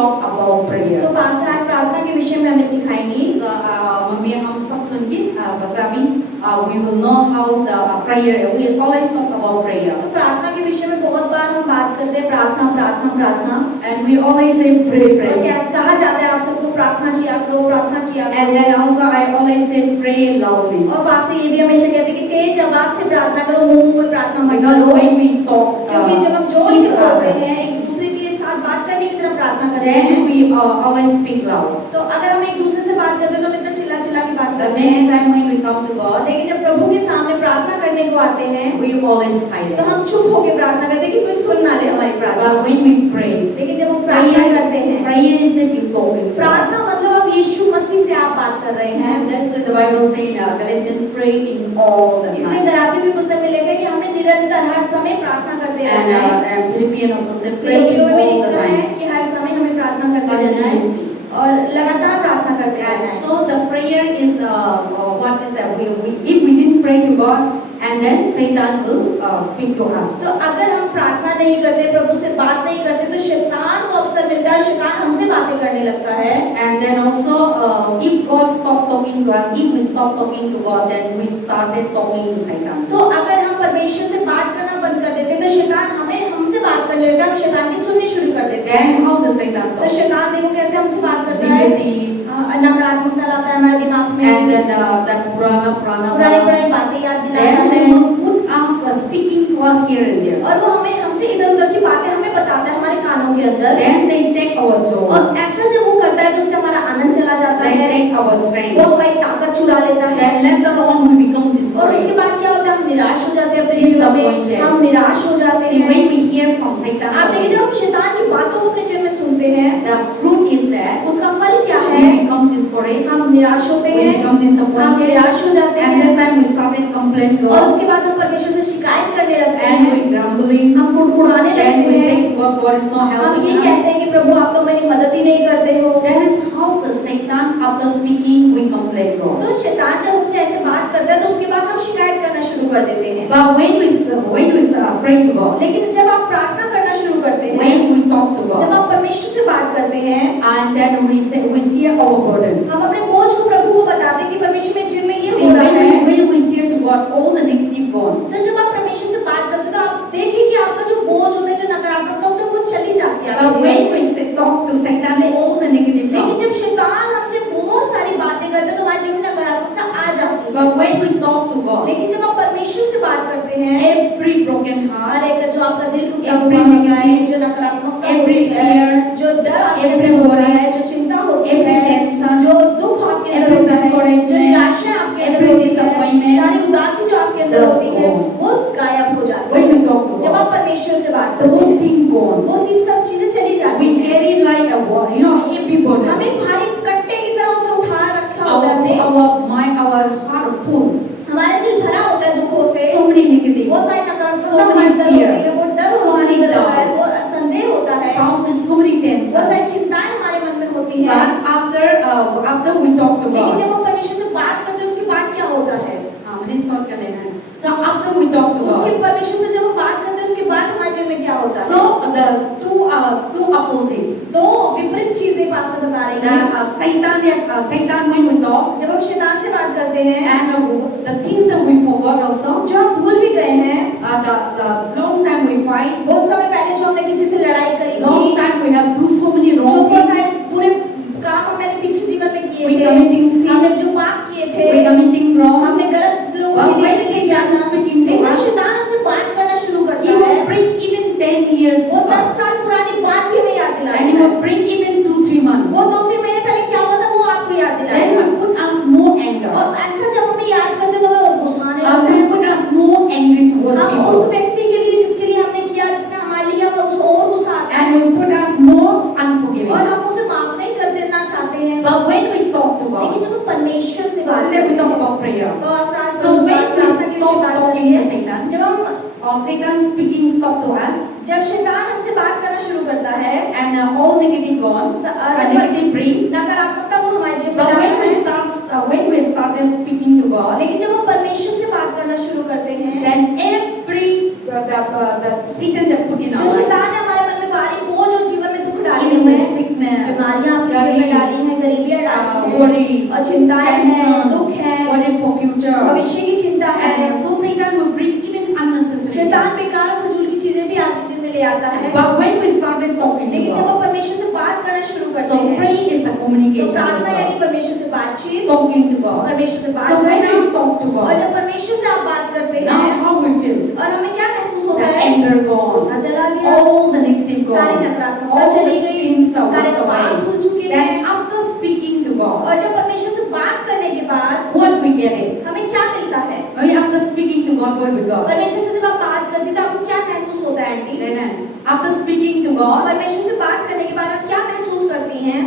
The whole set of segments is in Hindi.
talk about prayer. तो पास्टर आज प्रार्थना के विषय में हमें सिखाएंगी। So, मम्मी हम सब सुनिए बताएं, we will know how the prayer. We always talk about prayer. तो प्रार्थना के विषय में बहुत बार हम बात करते हैं प्रार्थना प्रार्थना प्रार्थना। And we always say pray, और pray. क्या कहा जाता है आप सबको प्रार्थना किया करो प्रार्थना किया करो। And then also I always say pray loudly. और पास्टर ये भी हमेशा कहते हैं कि तेज आवाज से प्रार्थना करो, मुंह में प्रार्थना मत Because करो। when we talk क्योंकि जब हम जोर each से बोलते other, हैं एक दूसरे के साथ बात करने की तरफ प्रार्थना करते हैं, then we always speak loud. तो अगर हम एक दूसरे से बात करते हैं तो हम इतना चिल्ला चिल्ला के बात But करते हैं। many times when we come to God, लेकिन जब प्रभु के सामने प्रार्थना करने को आते हैं we always तो silent. हम चुप होकर प्रार्थना करते हैं कि कोई सुन ना ले हमारी प्रार्थना। But when we pray, लेकिन जब हम प्रार्थना करते हैं, prayer is that you talking to God. प्रार्थना मतलब अब यीशु मसीह से आप बात कर रहे हैं। And that's what the Bible says in Galatians, pray in all the इसलिए time. गलातियों की पुस्तक में लिखा है कि हमें निरंतर हर समय प्रार्थना करते And रहना है। Philippians also says, pray फिलिप्पियों in में all the लिखा है time. कि हर समय हमें प्रार्थना करते रहना है और लगातार प्रार्थना करते रहना And है। so the prayer is what is that? If we didn't pray to God, and then Satan will speak to us. तो अगर हम प्रार्थना नहीं करते, प्रभु से बात नहीं करते, तो शैतान को अवसर मिलता है, शैतान हमसे बातें करने लगता है। And then also, if God stopped talking to us, if we stopped talking to God, then we started talking to Satan. तो अगर हम परमेश्वर से बात करना बंद कर देते, तो शैतान हमसे बात कर लेता है, हम शैतान की सुननी शुरू कर देते हैं। Then how does Satan तो talk? शैतान देखो कैसे हमसे बात करता है, Negative, नकारात्मकता लाता है हमारे दिमाग में, and then that पुरानी Purana. पुरानी बातें याद दिलाता Then they है, will put us speaking to us here and there. और वो हमसे इधर उधर की बातें हमें बताता है हमारे कानों के अंदर। Then they take our joy. और ऐसा जब वो करता है तो उससे हमारा आनंद चला जाता They है, take our वो strength. हमारी ताकत चुरा लेता है। Then later on we become और उसके discouraged. बाद क्या होता है, हम निराश हो जाते हैं अपने जीवन में, हम निराश हो जाते See, हैं। when we hear from Satan, आप देखिए जब हम शैतान की बातों को अपने जीवन में सुनते हैं, the fruit is that उसका फल क्या है, we become discouraged, हम निराश होते we हैं, become हम disappointed, निराश हो जाते and हैं, that time we started complaining to और God, उसके बाद हम परमेश्वर से शिकायत करने लगते and हैं, we grumbling, हम कुड़कुड़ाने then लगते we हैं, say to God, God is not हम ये helping us. कहते हैं कि प्रभु आप तो मेरी मदद ही नहीं करते हो। That is how the Satan, after speaking, we complain to God. तो शैतान जब हमसे ऐसे बात करता है तो उसके बाद हम शिकायत करना शुरू कर देते हैं। But when we pray to God, लेकिन जब आप प्रार्थना करना शुरू करते हैं, when we talk to जब God, आप परमेश्वर से बात करते हैं, and then we share our burden. हम अपने बोझ को प्रभु को बताते हैं कि परमेश्वर मेरे जीवन में ये See, हो रहा है। when we share to God all the negative gone, तो जब आप परमेश्वर से बात करते हो तो आप देखिए कि आपका जो बोझ होता है, जो नकारात्मकता होती है, वो चली जाती है। but when we talk to Satan all the negative लेकिन gone, जब शैतान हमसे बहुत सारी बातें करते हैं तो हमारे जीवन में नकारात्मकता आ जाती है। but when we talk to God, लेकिन जब आप परमेश्वर से बात करते हैं, every broken heart, हर एक जो आपका दिल टूटा every हुआ होता है, negative, जो नकारात्मकता every होती है, fear, जो डर आपके every अंदर होता worry, है, जो चिंता होती every है, tension, जो दुख आपके अंदर every होता है, जो discouragement, निराशा आपके अंदर every होती है, disappointment, सारी उदासी जो आपके अंदर just होती है, gone. वो गायब हो जाती when है। we talk to जब आप God, परमेश्वर से बात करते those हैं, things gone. वो सब चीजें चली जाती We हैं। carry like a heavy burden. हमें भारी कट्टे की तरह उसे उठा रखा होता है हमने। Our mind, our heart full. हमारा दिल भरा होता है दुखों से, So many negative. बहुत सारी नकारात्मकता So many हमारे अंदर fear. होती है, वो डर So हमारे many अंदर होता है, doubt. वो संदेह होता है, So many बहुत tension. सारी चिंताएं हमारे मन में होती हैं। But after we talk to लेकिन God, जब हम परमेश्वर से बात करते हैं उसके बाद क्या होता है? मैंने start कर लेना है. So after we talk to उसके God, परमेश्वर से जब हम बात करते हैं उसके बाद हमारे जीवन में क्या होता है? so the two opposite. दो विपरीत चीजें पास्टर बता रहे हैं। Satan when we talk, जब हम शैतान से बात करते हैं, and the things that we forgot also, जो हम भूल भी गए हैं, the long time we fight, बहुत समय पहले जो हमने किसी से लड़ाई करी long थी, time we have do so many जो wrong बहुत things, सारे बुरे काम हमने पीछे जीवन में किए we थे, committing sin, हमने जो पाप किए थे, we committing wrong. हमने गलत लोगों But के when लिए Satan किया था। speaking to लेकिन us, शैतान हमसे बात करना शुरू he करता will है, bring even 10 years वो to 10 us, साल पुरानी बात भी हमें याद and he दिलाएगा। will bring even 2-3 months. वो 2-3 महीने पहले क्या हुआ था वो आपको याद Then दिलाएगा। will put us more anger. और ऐसा जब हमें याद करते तो हमें और गुस्सा आने लगता Will है। put us more angry towards हम people, उस व्यक्ति के लिए जिसके लिए हमने किया, जिसने हमारे लिए किया, उसको और गुस्सा आता है and will put us more और unforgiving. हम उसे माफ नहीं कर देना चाहते हैं। But when we talk to लेकिन God, जब हम परमेश्वर से so बात today we करते talk हैं, about prayer. तो आसान So when we प्रार्थना की stop बात talking करेंगे, to Satan, जब हम or Satan speaking stop to us, जब शैतान हमसे बात करना शुरू करता है, and all negative gone, negative bring. नकारात्मकता वो हमारे जीवन में But लाता है। when we started speaking to God, लेकिन जब हम परमेश्वर से बात करना शुरू करते हैं, then every the Satan that put in जो our life, शैतान ने हमारे मन में भारी बोझ और जीवन में दुख डाले even हुए the हैं, sickness, में डाली हैं, गरीबियां डाली हैं, worry, और चिंताएं हैं, tension, दुख है, worry for future. भविष्य की चिंता है। And so Satan will bring even unnecessary. शैतान बेकार फजूल की चीजें भी आपके जीवन में ले आता है। But when we started talking to लेकिन जब God, हम परमेश्वर से बात करना शुरू करते so हैं, praying is a तो communication प्रार्थना with यानी God, परमेश्वर से बातचीत, talking to God. परमेश्वर से बात So when करना। we talk to और God, जब परमेश्वर से आप बात करते now हैं how we feel? और हमें क्या महसूस होता The है? anger gone, गुस्सा चला गया, all the negative सारी gone, नकारात्मकता all the चली गई, things are सारे washed पाप away. धुल चुके Then हैं। after speaking to God, और जब परमेश्वर से बात करने के बाद what we get it? हमें क्या मिलता है? I mean, after speaking to God, what we got? परमेश्वर से जब आप बात करती तो आपको क्या महसूस होता है aunty? Then after speaking to God, परमेश्वर से बात करने के बाद आप क्या महसूस करती हैं?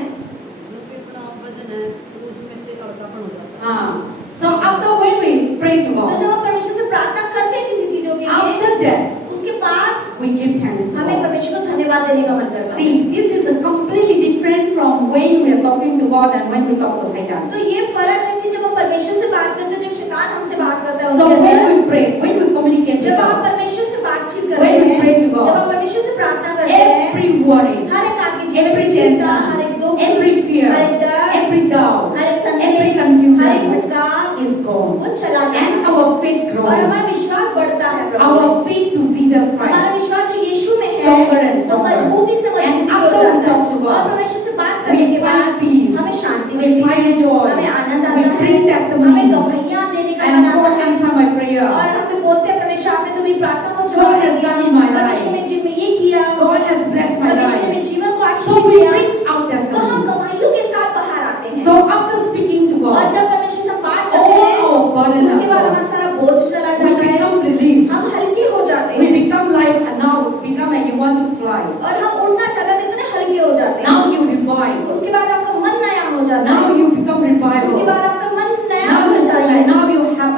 जो भी अपना वजन है वो उसमें से हल्कापन हो जाता है। so after when we pray to तो God, जब हम परमेश्वर से प्रार्थना करते हैं किसी चीजों के लिए, after that उसके बाद we give thanks to हमें God. परमेश्वर को धन्यवाद देने का मन करता है। See, this is a completely different from when we are talking to God and when we talk to Satan. तो ये फर्क है कि जब हम परमेश्वर से बात करते हैं, जब शैतान हमसे बात करता है So उसके when अंदर, we pray, when we communicate with जब आप God, परमेश्वर से बातचीत करते when we हैं, pray to God, जब आप परमेश्वर से प्रार्थना करते हैं, every worry, हर एक आपकी जीवन every की चिंता, हर tension, एक दुख, every fear, हर एक डर, every doubt, हर एक every संदेह, हर एक confusion भटकाव is gone. वो चला जाता And है our faith और grows. हमारा विश्वास बढ़ता है प्रभु में। Our faith to Jesus हमारा Christ. विश्वास जो यीशु में है Stronger and वो stronger. मजबूती से And मजबूती after हो we जाता talk to है God, और परमेश्वर से बात करने we के बाद find peace, हमें शांति we मिलती है, find joy, हमें आनंद we आता है, bring testimony, हमें गवाहियां देने का and मन God आता है answer my prayer. और हमें बोलते हैं परमेश्वर आपने तो मेरी प्रार्थना को God जवाब has दिया, done in my life. परमेश्वर ने जिनमें ये किया, God has blessed my परमेश्वर ने life. मेरे जीवन को So आशीष we दिया, bring out तो हम testimony. गवाहियों के साथ बाहर आते हैं। So after speaking to और God, जब परमेश्वर से बात करते all हैं, our burden उसके बाद is हमारा gone. सारा बोझ चला We जाता है, become released. हम हल्के हो जाते We हैं become like now become like you want to fly. और हम उड़ना चाहते हैं, इतने हल्के हो जाते हैं। Now you revive. उसके बाद आपका मन नया हो जाता Now है, you become उसके revival. बाद आपका मन नया Now हो you जाता say है। now you have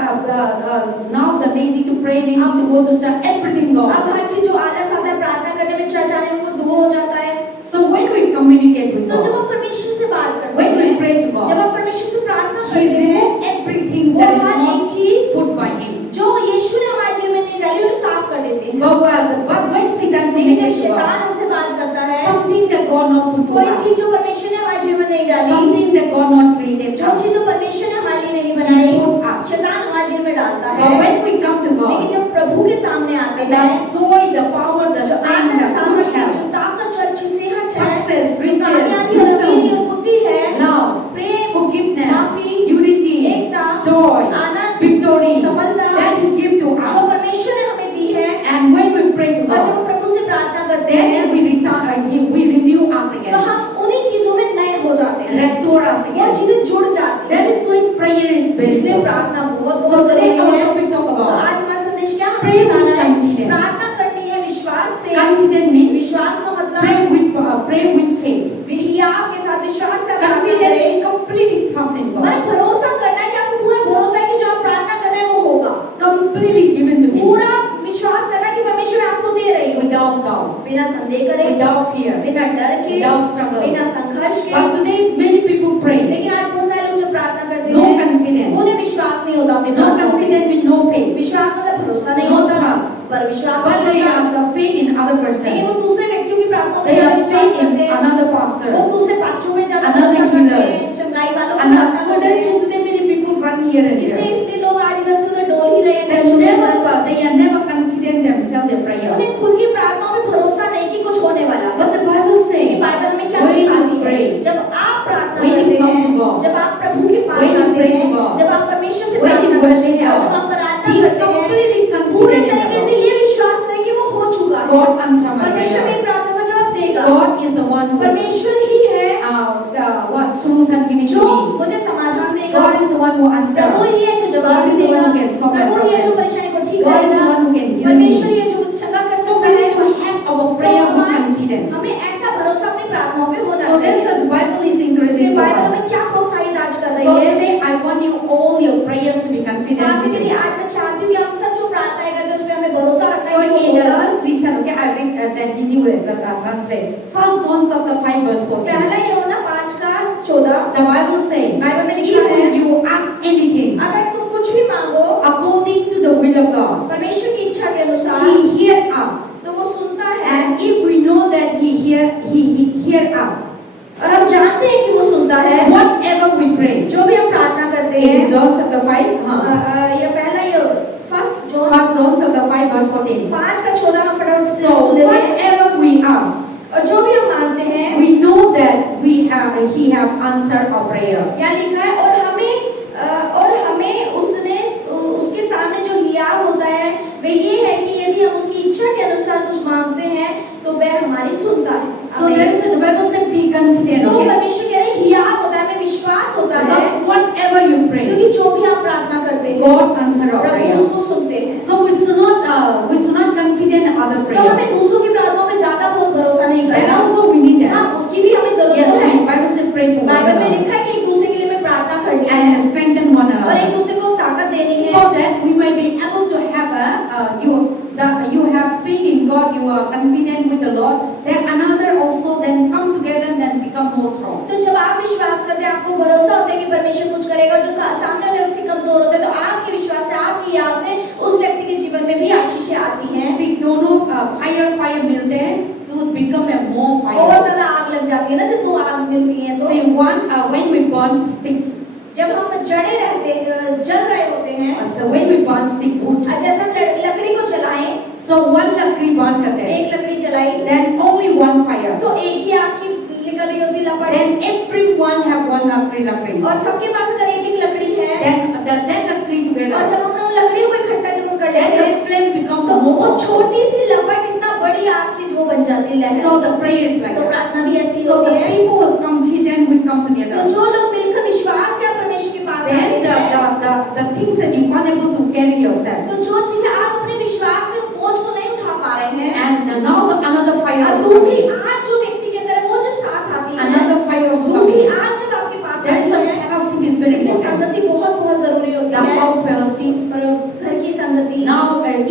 now the lazy to pray, lazy to go to church, everything अब gone. हर चीज जो आलस आता है प्रार्थना करने में, चर्च आने में, वो दूर हो जाता है। So when we communicate with तो जब God, हम परमेश्वर से बात करते when we हैं, pray to जब God, हम परमेश्वर से प्रार्थना He करते हैं, removes everything वो that is हर एक not चीज put by Him. जो यीशु ने हमारे जीवन में नहीं डाली उन्हें साफ कर देते हैं। But when Satan लेकिन जब communicates to शैतान God, हमसे बात करता है, something that God not put to कोई चीज us, जो परमेश्वर ने हमारे जीवन में नहीं डाली, something that God not created जो us, चीज जो परमेश्वर ने हमारे लिए नहीं He बनाई, put us. शैतान हमारे जीवन में डालता But है। when we come to लेकिन God, जब प्रभु के सामने आते हैं, the joy, the power, the जो strength, आनंद, the good सामर्थ्य, health, जो ताकत, जो अच्छी सेहत है, success, जो riches, कामयाबी और wisdom, अमीरी और बुद्धि है, love, प्रेम, forgiveness, माफी, unity, एकता, joy, आनंद, victory, सफलता, that He give to जो us. परमेश्वर ने हमें दी है, And when we pray to और जब God, हम प्रभु से प्रार्थना करते हैं, then we return, we renew us तो again, हम उन्हीं चीजों में नए हो जाते हैं, restore us वो again. चीजें जुड़ जाती हैं। That is why prayer is based इसलिए on. प्रार्थना बहुत So today our जरूरी है। topic talk तो about आज हमारा संदेश क्या Pray with बताना है? confidence. प्रार्थना करनी है विश्वास से। confident means विश्वास का मतलब pray with faith. हियाव के साथ विश्वास से प्रार्थना Confident करें। means completely trust in मन God. भरोसा करना है कि आपको पूरा भरोसा है कि जो आप प्रार्थना कर रहे हैं वो होगा। Completely given to Him. पूरा विश्वास करना कि परमेश्वर मैं आपको दे रही हूँ, Without doubt, बिना संदेह करे, without fear, बिना डर के, without struggle. बिना संघर्ष के। But today many people pray. लेकिन आज बहुत सारे लोग जो प्रार्थना करते No हैं, confidence. उन्हें विश्वास नहीं होता अपनी No प्रार्थनाओं में। confidence means no faith. विश्वास मतलब भरोसा नहीं No होता, trust. पर विश्वास But नहीं they होता। have the faith in other लेकिन person. वो दूसरे व्यक्तियों की प्रार्थनाओं They में have विश्वास faith in करते हैं, another वो pastor. दूसरे पास्टरों में ज्यादा Another भरोसा करते healers. हैं, चंगाई वालों को And प्रार्थना so करते that's हैं। why today many people run here and इसलिए there. लोग आज इधर से उधर डोल ही रहे हैं, They चर्चों में अंदर। are never confident themselves in prayer. उन्हें खुद की प्रार्थनाओं में भरोसा नहीं कि कुछ होने वाला है। But the Bible लेकिन says, बाइबल हमें क्या when you सिखाती है? pray, जब आप प्रार्थना when you करते come हैं, to God, जब आप प्रभु के पास when you आते pray to हैं, God, जब आप परमेश्वर से when you प्रार्थना करते worship हैं, और God, जब आप प्रार्थना be करते हैं, completely पूरे confident in तरीके से God. ये विश्वास करें कि वो हो चुका है। God answer my परमेश्वर prayer. मेरी प्रार्थना का जवाब देगा। God is the one who परमेश्वर ही है solution giving जो to me. मुझे समाधान देगा। God is the one who answers. प्रभु ही है जो जवाब God is the देगा। one who can solve my प्रभु ही है जो problem. परेशानी को ठीक God is the करेगा। one who can heal परमेश्वर me. ही है जो मुझे चंगा कर So सकता we है। need to have our prayer with confidence. हमें ऐसा भरोसा अपनी प्रार्थनाओं पे होना So that's चाहिए। what the Bible is इसलिए encouraging to बाइबल us. हमें क्या प्रोत्साहित आज कर रही So है? today I want you all your prayers to be आज confident. के लिए आज मैं चाहती हूँ कि आप सब जो प्रार्थनाएं करते हैं उस पे हमें भरोसा रखना So है कि in वो होगा। just listen, okay, I read that Hindi will translate. First John chapter 5 verse 14. पहला यूहन्ना 5:14 The Bible says, बाइबल में लिखा है, if you ask anything अगर तुम कुछ भी मांगो according to the will of God, परमेश्वर की इच्छा के अनुसार, He hears us. तो वो सुनता है। And if we know that He hear us, और हम जानते हैं कि वो हैं in John chapter 5, ये पहला ये first John 1 John chapter 5 verse 14. 5 का 14 हम फटाफट से So सुन लेते हैं। whatever we ask, और जो भी हम मांगते हैं we know that He have answered our prayer. यहाँ लिखा है और हमें उसने उसके सामने जो हियाव होता है वह ये है कि यदि हम उसकी इच्छा के अनुसार कुछ मांगते हैं तो वह हमारी सुनता है। So there is the Bible said be confident. तो Okay? परमेश्वर कह रहे हैं हियाव होता है, हमें विश्वास होता है Because whatever you pray, क्योंकि जो भी आप प्रार्थना करते हैं God answer our Prabhu prayer. उसको सुनते हैं। So we should not confident in other तो prayer. हमें दूसरों की प्रार्थनाओं पे ज्यादा बहुत भरोसा नहीं And करना। also we need that. हाँ, उसकी भी हमें जरूरत Yes, है। Bible said pray for one Bible में another लिखा है कि एक दूसरे के लिए हमें प्रार्थना करनी है and strengthen one और एक another, दूसरे को ताकत देनी है, so that we might be able to have you have faith in God, you are confident with the Lord, then another also then come together and then become more strong. तो जब आप विश्वास करते हैं, आपको भरोसा होता है कि परमेश्वर कुछ करेगा, और जो सामने वाले व्यक्ति कमजोर होते हैं तो आपके विश्वास से, आपकी याद से उस व्यक्ति के जीवन में भी आशीषें आती हैं। See, दोनों fire मिलते हैं तो become a more बहुत fire. ज्यादा आग लग जाती है ना जब दो आग मिलती हैं तो। See, when we burn stick, जब हम जड़े रहते जल रहे होते हैं, so when we burn stick wood, जैसे हम लकड़ी को जलाएं, so one लकड़ी burn करते हैं, एक लकड़ी जलाई then only one fire. तो एक ही आग की निकल रही होती लपट, Then everyone have one लकड़ी. और सबके पास अगर एक एक लकड़ी है, Then लकड़ी और together, जब हम उन लकड़ियों को इकट्ठा जब हम कर then लेते the हैं flame become तो the more वो powerful. छोटी सी लपट इतना बड़ी आग की वो बन जाती है लहर। So the prayer is like तो that. प्रार्थना भी ऐसी So होती the है। people who confident will come तो together. जो लोग मिलकर विश्वास के परमेश्वर के पास आते Then हैं, the things that you aren't able to carry yourself, तो जो चीजें आप अपने विश्वास से बोझ को नहीं उठा पा रहे हैं, and now another fire और is दूसरी coming. आग जो व्यक्ति के अंदर है वो जब साथ आती है, Another fire is दूसरी coming. आग जब आपके पास There is आती a है, fellowship is very इसलिए important. संगति बहुत बहुत जरूरी होती The है। house fellowship. और घर की संगति Now it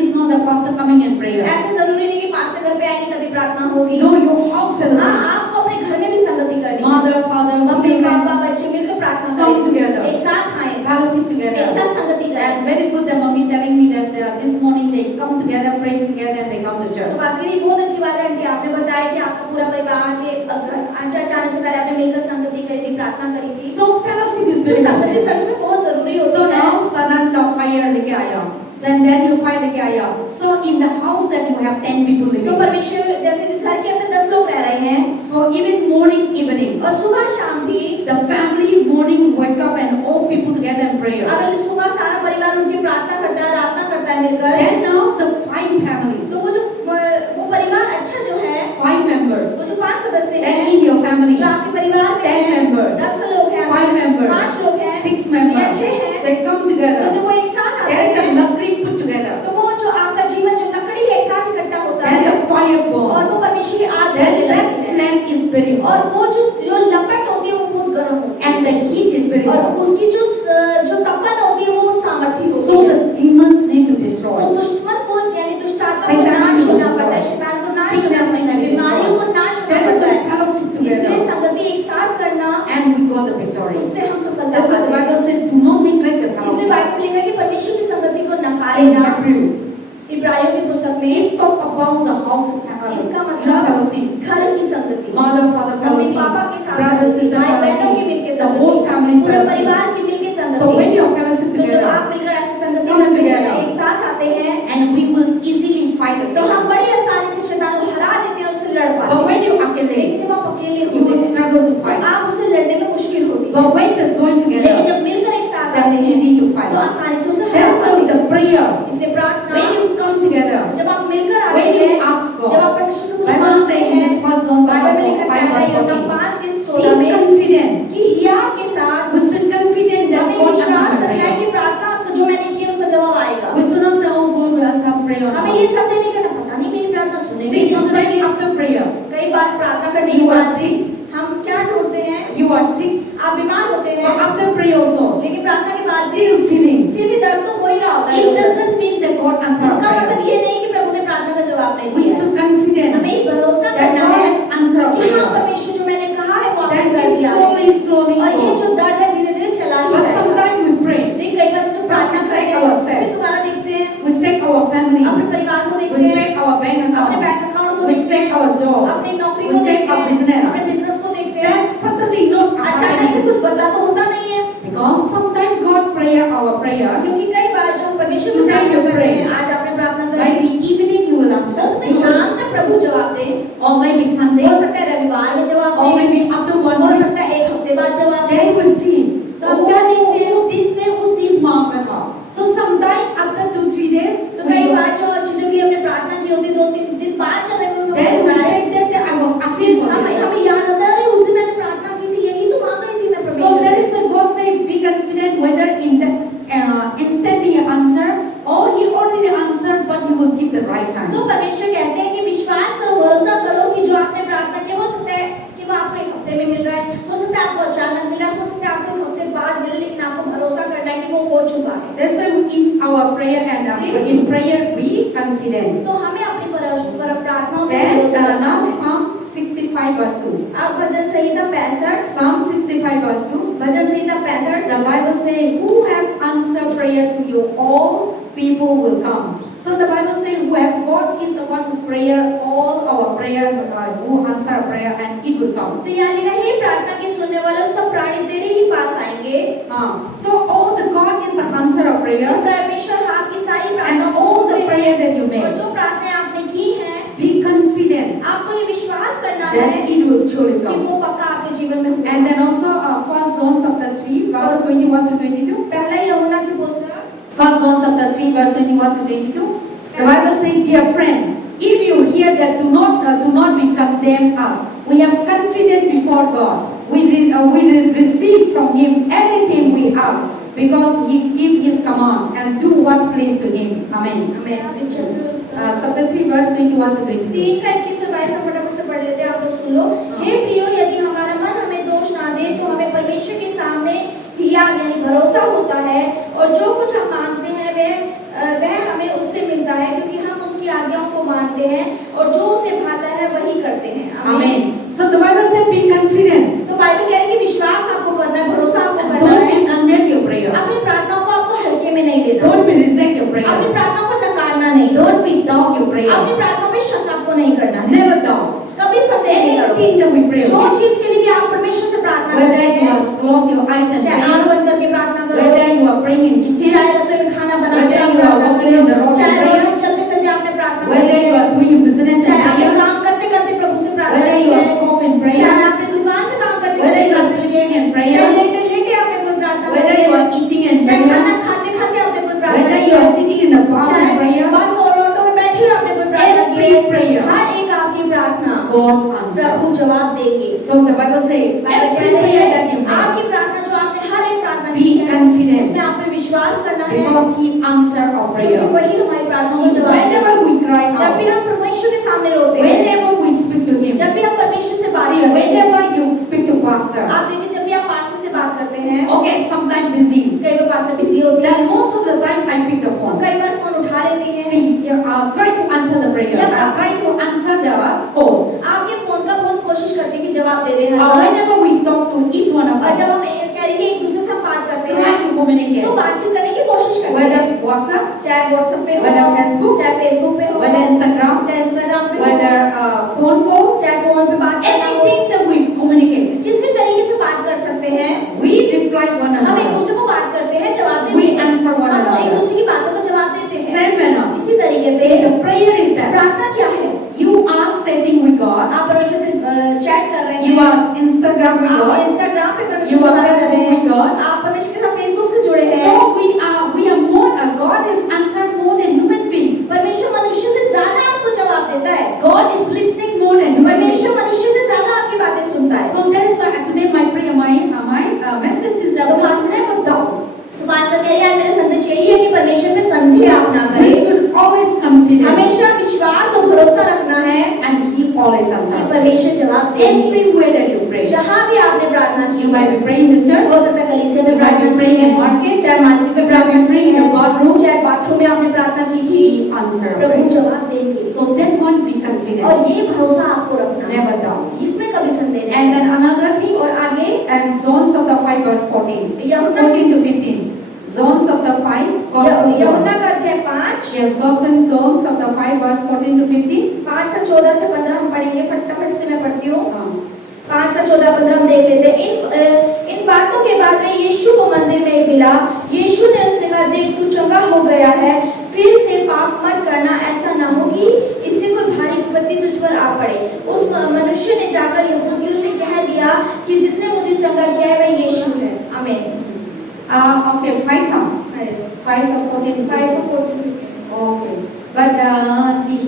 is not the pastor coming in prayer. ऐसे जरूरी नहीं कि पास्टर घर पे आएंगे तभी प्रार्थना होगी। No, your house हाँ, fellowship. आपको अपने घर में भी संगति करनी है। Mother, father, मम्मी children, पापा बच्चे मिलकर प्रार्थना come करें, together. एक साथ आए, fellowship एक together. साथ संगति करें। And very good that mommy telling me that this morning they come together, pray together, and they come to तो church. पास्टर जी बहुत अच्छी बात है आंटी, आपने बताया कि आपका पूरा परिवार के चर्च आने से पहले आपने मिलकर संगति करी थी, प्रार्थना करी थी। So fellowship is तो very संगति important. सच में बहुत जरूरी होती So है। now Sanan का fire लेके आया. Then you fire लेके आया. So in the house that you have 10 people तो living. परमेश्वर जैसे कि घर के अंदर 10 लोग रह रहे हैं, So even morning, evening, और सुबह शाम भी the family morning wake up and all people together in prayer. अगर सुबह सारा परिवार उनकी प्रार्थना करता है, आराधना करता है मिलकर, Then now the 5 family, तो वो परिवार अच्छा जो है, 5 members. वो जो 5 सदस्य Then हैं, in your family, जो आपके परिवार में 10 हैं, members, 10 लोग हैं, 5 members, 5 लोग हैं, 6 या members, 6 हैं, they come तो together. जब वो एक साथ आते Then the हैं, लकड़ी put together. तो वो जो आपका जीवन जो लकड़ी है एक साथ इकट्ठा होता Then है, the fire और burn. वो परमेश्वर की आग Then जलने that लगती है, flame is very और hot. वो जो लपट होती है वो बहुत गर्म होती है, And the heat is very और hot. उसकी जो तपन होती है वो सामर्थ्य होती So है। the demons need to तो destroy. दुश्मन को यानी दुष्टात्मा को Satan नाश को होना destroy. पड़ता है, शैतान को नाश होना Sickness पड़ता है, need to बीमारियों को destroy. नाश होना That is पड़ता why है। fellowship इसलिए together. संगति एक साथ करना, And we got the victory. उससे हम सफलता That's what the पाते हैं। Bible said, do not neglect the इसलिए fellowship. बाइबल में लिखा है कि परमेश्वर की संगति को नकारे In ना। Hebrew, इब्रानियों की पुस्तक में it talk about the house इसका fellowship. घर की संगति, Mother, father मम्मी fellowship, पापा के साथ brother, संगति, sister भाई बहनों की मिलके fellowship, the whole संगति, family पूरे fellowship. परिवार की मिलके So संगति। when you are fellowship तो जब आप together, मिलकर ऐसे संगति come करते हैं, together. एक साथ आते हैं, and we will easily fight the तो हम Satan. बड़ी आसानी से शैतान को हरा देते हैं और उससे लड़ पाते But हैं। when you are अकेले, लेकिन जब आप अकेले you होते will हैं struggle to तो fight. आप उससे लड़ने में मुश्किल होती है, But when they join लेकिन together, जब मिलकर एक साथ then आते it's हैं easy to तो fight. आसानी से उसे हरा That's सकते why हैं। the prayer, इसलिए प्रार्थना, when you come together, जब आप मिलकर आते when you हैं, ask जब आप God, परमेश्वर से कुछ Bible मांगते says in हैं, this first John बाइबल में chapter लिखा 5 है verse यूहन्ना 14, 5 के be 16 में confident. कि हियाव के साथ We should confident that हमें God विश्वास answers रखना है prayer. कि प्रार्थना जो मैंने की है उसका जवाब आएगा। We should not say, oh God will answer prayer. or हमें not. ये संदेह नहीं करना, पता नहीं मेरी प्रार्थना सुनेगी See, नहीं sometimes सुनेगी। after prayer, कई बार प्रार्थना करने you के are बाद sick, हम क्या ढूंढते हैं, you are sick, आप बीमार होते but हैं, after prayer also, लेकिन प्रार्थना के बाद भी still feeling. फिर भी दर्द तो हो ही रहा होता है। It doesn't mean that God answers इसका prayer. मतलब ये नहीं कि प्रभु ने प्रार्थना का जवाब नहीं We दिया। should confident हमें भरोसा that करना God है has answered कि हाँ prayer. परमेश्वर जो मैंने कहा है वो आपने That कर is दिया है। slowly और ये go. जो दर्द है धीरे धीरे चला ही But जाएगा। sometimes we pray, लेकिन कई बार हम तो प्रार्थना we करते say हैं, ourselves. फिर दोबारा देखते हैं, we check our family, अपने परिवार को देखते we हैं, check our bank अपने account, बैंक अकाउंट को we देखते check हैं, our job, अपनी नौकरी we को check देखते our हैं, business. अपने बिजनेस को देखते हैं। Then suddenly not अचानक से happening कुछ बता तो होता नहीं है, because some हफ्ते में मिल रहा है, हो सकता है आपको अचानक मिला, हो सकता है आपको एक हफ्ते बाद मिले, लेकिन आपको भरोसा करना है कि वो हो चुका है। That's why in our prayer and in prayer we confident. तो हमें अपनी प्रार्थनाओं में Then भरोसा रखना now है। Psalm 65 verse 2. अब भजन संहिता 65, Psalm 65 verse 2. Bhajan Samhita 65, The Bible says, "Who have answered prayer to you, all people will come." So the Bible says, "Who have God is the one who prayer all our prayer, who answer our prayer, and it will come." तो यानी कि हे प्रार्थना के सुनने वालों, सब प्राणी तेरे ही पास आएंगे। So all the God is the answer of तो prayer, परमेश्वर आपकी सारी and प्रार्थनाओं को all the सुनते prayer हैं। that you और make, जो प्रार्थनाएं आपने की हैं, be confident आपको ये विश्वास करना that है it will surely कि come. वो पक्का आपके जीवन में होगा। And then also, First John chapter 3, verse 21 to 22. पहला यूहन्ना की पुस्तक First John chapter 3, verse 21 to 22. The Bible says, "Dear friend, if you hear that, do not be condemned us. We have confidence before God. We receive from Him anything we ask, because He give His command and do what please to Him." Amen. Chapter 3, verse 21 to 22. 3 का 21 से 22 फटाफट से पढ़ लेते हैं, आप लोग सुन लो। हे प्रियो, यदि हमारा मन हमें दोष ना दे, तो हमें परमेश्वर के सामने हिया यानी भरोसा होता है, और जो कुछ हम मांगते हैं वह हमें उससे मिलता है, क्योंकि हम उसकी आज्ञाओं को मानते हैं और जो उसे भाता है वही करते हैं। Amen. So the Bible says, "Be confident. तो बाइबल कह रही है कि विश्वास आपको करना है, भरोसा आपको करना Don't है। be condemn your prayer. अपनी प्रार्थनाओं को आपको हल्के में नहीं लेना, Don't be reject your अपनी prayer. प्रार्थनाओं को नकारना नहीं, Don't be doubt your prayer. अपनी प्रार्थनाओं में शक आपको नहीं करना है, Never doubt कभी संदेह नहीं करो। anything that we pray जो for. चीज के लिए भी आप परमेश्वर से प्रार्थना Whether करते you हैं, are close your eyes and चाहे pray, आंख बंद करके प्रार्थना करो, whether you are praying in kitchen, चाहे रसोई में खाना बनाते Whether आप you are प्रार्थना walking in the road करो, चाहे and रोड में चलते चलते आपने प्रार्थना whether करी, you are doing business and चाहे आपने prayer, काम करते करते प्रभु से प्रार्थना whether की you are है, shop in चाहे prayer, आपने दुकान में काम करते whether you are करते sleeping in चाहे prayer, लेटे लेटे आपने कोई प्रार्थना whether करी you है, are eating in चाहे prayer, खाना खाते खाते आपने कोई प्रार्थना whether की you है, are sitting in the bus in चाहे prayer, बस और ऑटो में बैठे हुए आपने कोई प्रार्थना की है, every prayer हर एक आपकी प्रार्थना God answers. प्रभु जवाब देंगे। So the Bible says, Bible every कह रही prayer है that you make, आपकी प्रार्थना जो आपने हर एक प्रार्थना Be की है, confident. उसमें आप पे विश्वास करना है, because He answers our क्योंकि prayer. वही हमारी प्रार्थना को जवाब देगा। Whenever we cry जब भी out, हम परमेश्वर के सामने रोते हैं, whenever we speak to Him, जब भी हम परमेश्वर से बात see, करते हैं, whenever you speak to pastor, आप देखिए जब भी आप पास्टर से बात करते हैं, okay, sometimes busy, कई बार पास्टर बिजी होते हैं, then most of the time I pick the तो phone. कई बार फोन उठा लेते हैं, See, you try to answer the prayer. Try to answer the call. आपके फोन का बहुत कोशिश करते हैं कि जवाब दे दें। Whenever we talk to each one of और जब us, हम कह रहे हैं एक दूसरे से हम बात करते try हैं, to communicate. तो बातचीत करने की कोशिश करते Whether हैं, WhatsApp, चाहे व्हाट्सएप पे हो, whether Facebook, चाहे फेसबुक पे हो, whether Instagram, चाहे इंस्टाग्राम पे हो, whether phone call, चाहे फोन पे बात करना हो, anything that we communicate, जिस भी तरीके से बात कर सकते हैं, we reply one हम एक another. दूसरे को बात करते हैं, जवाब देते We हैं, answer one हम एक another. दूसरे की बातों का जवाब देते हैं। Same manner. इसी तरीके से See, the prayer is that प्रार्थना क्या है? you are setting with God, आप परमेश्वर से चैट कर रहे you हैं, are Instagram with आप God, इंस्टाग्राम पे परमेश्वर You से are बात कर रहे Facebook with हैं, God. आप परमेश्वर के साथ फेसबुक से जुड़े हैं। so we are more. God is answered more than human being. परमेश्वर मनुष्य से ज्यादा आपको जवाब देता है, God is listening more than human being. परमेश्वर मनुष्य से ज्यादा आपकी बातें सुनता है। So that is why today my prayer, my message is that we should never doubt. तो पास्टर कह रहे हैं, मेरा संदेश यही है कि परमेश्वर में संदेह आप ना We करें, should always confident, हमेशा विश्वास और भरोसा रखना है and He always कि answers. परमेश्वर जवाब देंगे। Everywhere that you pray, जहाँ भी आपने प्रार्थना की, you might be praying in the हो church, सकता है कलीसिया में you might प्रार्थना be की praying है, in market, चाहे मार्केट में you might प्रार्थना be praying की in the है, bathroom. चाहे बाथरूम में आपने प्रार्थना की थी, He answers. प्रभु जवाब देंगे। So that one be confident, और ये भरोसा आपको रखना है, never doubt. इसमें कभी संदेह नहीं। And then another thing, और आगे and John chapter 5 verse 14, यूहन्ना 14 to 15. John chapter 5, Gospel John. यूहन्ना का अध्याय 5, Yes, Gospel John chapter 5 verse 14 to 15. 5 का 14 से 15 हम पढ़ेंगे, फटाफट से मैं पढ़ती हूँ। हाँ. 5 का 14-15 हम देख लेते हैं। इन बातों के बाद वे यीशु को मंदिर में मिला। यीशु ने उससे कहा, देख तू चंगा हो गया है, फिर से पाप मत करना, ऐसा ना हो कि इससे कोई भारी विपत्ति तुझ पर आ पड़े। उस मनुष्य ने जाकर यहूदियों से कह दिया कि जिसने मुझे चंगा किया है वह यीशु है। आमीन। Okay, 5 come. 5 to 14. 5 को 14। Okay. But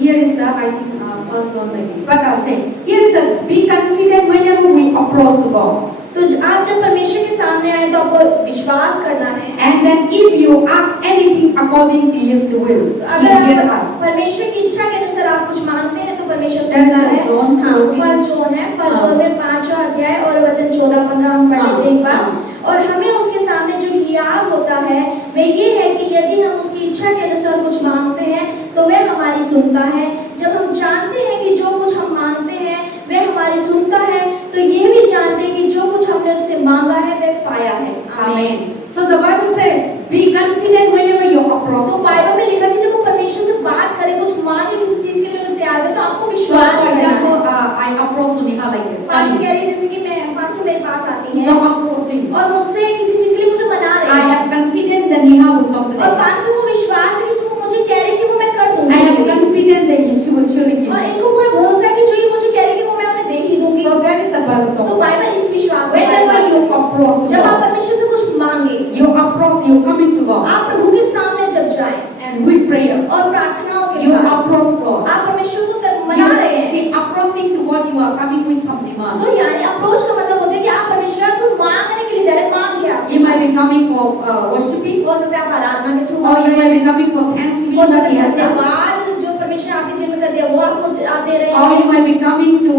here is the, I think, first one maybe. But I'll say, here is the, be confident whenever we approach to God. तो आप जब परमेश्वर के सामने आए तो आपको विश्वास करना है। And then if you ask anything according to His will, तो He अगर hears आप us. परमेश्वर की इच्छा के अनुसार आप कुछ मांगते हैं तो परमेश्वर That is सुनता the है। John हाँ, 14. फर्स्ट जॉन है, फर्स्ट हाँ. जॉन में 5वां अध्याय और और हमें उसके सामने जो हियाव होता है वह ये है कि यदि हम उसकी इच्छा के अनुसार कुछ मांगते हैं तो वह हमारी सुनता है। जब हम जानते हैं कि जो कुछ हम मांगते हैं वह हमारी सुनता है तो ये भी जानते हैं कि जो कुछ हमने उससे मांगा है वह पाया है। Amen. So the Bible says, be confident whenever you approach. तो बाइबल में लिखा है कि जब हम परमेश्वर से बात करें, कुछ मांगे, किसी चीज के लिए तैयार है तो आपको So विश्वास for करना है। example, I approach Neha like this. Pastor कह रही है जैसे कि मैं पास्टर मेरे पास आती You है are approaching. और मुझसे किसी चीज के लिए मुझे मना I रही है am confident that Neha will come to और me. पास्टर को विश्वास है कि जो वो मुझे कह रही है कि वो मैं कर I am दूंगी confident that she will surely give और me. इनको पूरा भरोसा है कि जो ये मुझे कह रही है कि वो मैं उन्हें दे ही दूंगी। So that is the Bible तो talk. बाइबल इस विश्वास को Whenever you approach जब आप God, परमेश्वर से कुछ मांगे, you approach, you come into God. आप प्रभु के सामने जब जाएं And with prayer, और प्रार्थनाओं के you साथ approach God. आप परमेश्वर को तब मना रहे You हैं। see, approaching to God, you are coming with some demand. तो यानी अप्रोच का मतलब होता है कि आप परमेश्वर को मांगने के लिए जा रहे हैं, मांग है You might be coming for worshiping, हो सकता है आप आराधना के through or you might be coming for thanksgiving हो that सकता He है has done. धन्यवाद जो परमेश्वर आपके जीवन में कर दिया वो आपको आप दे रहे Or हैं। you might be coming to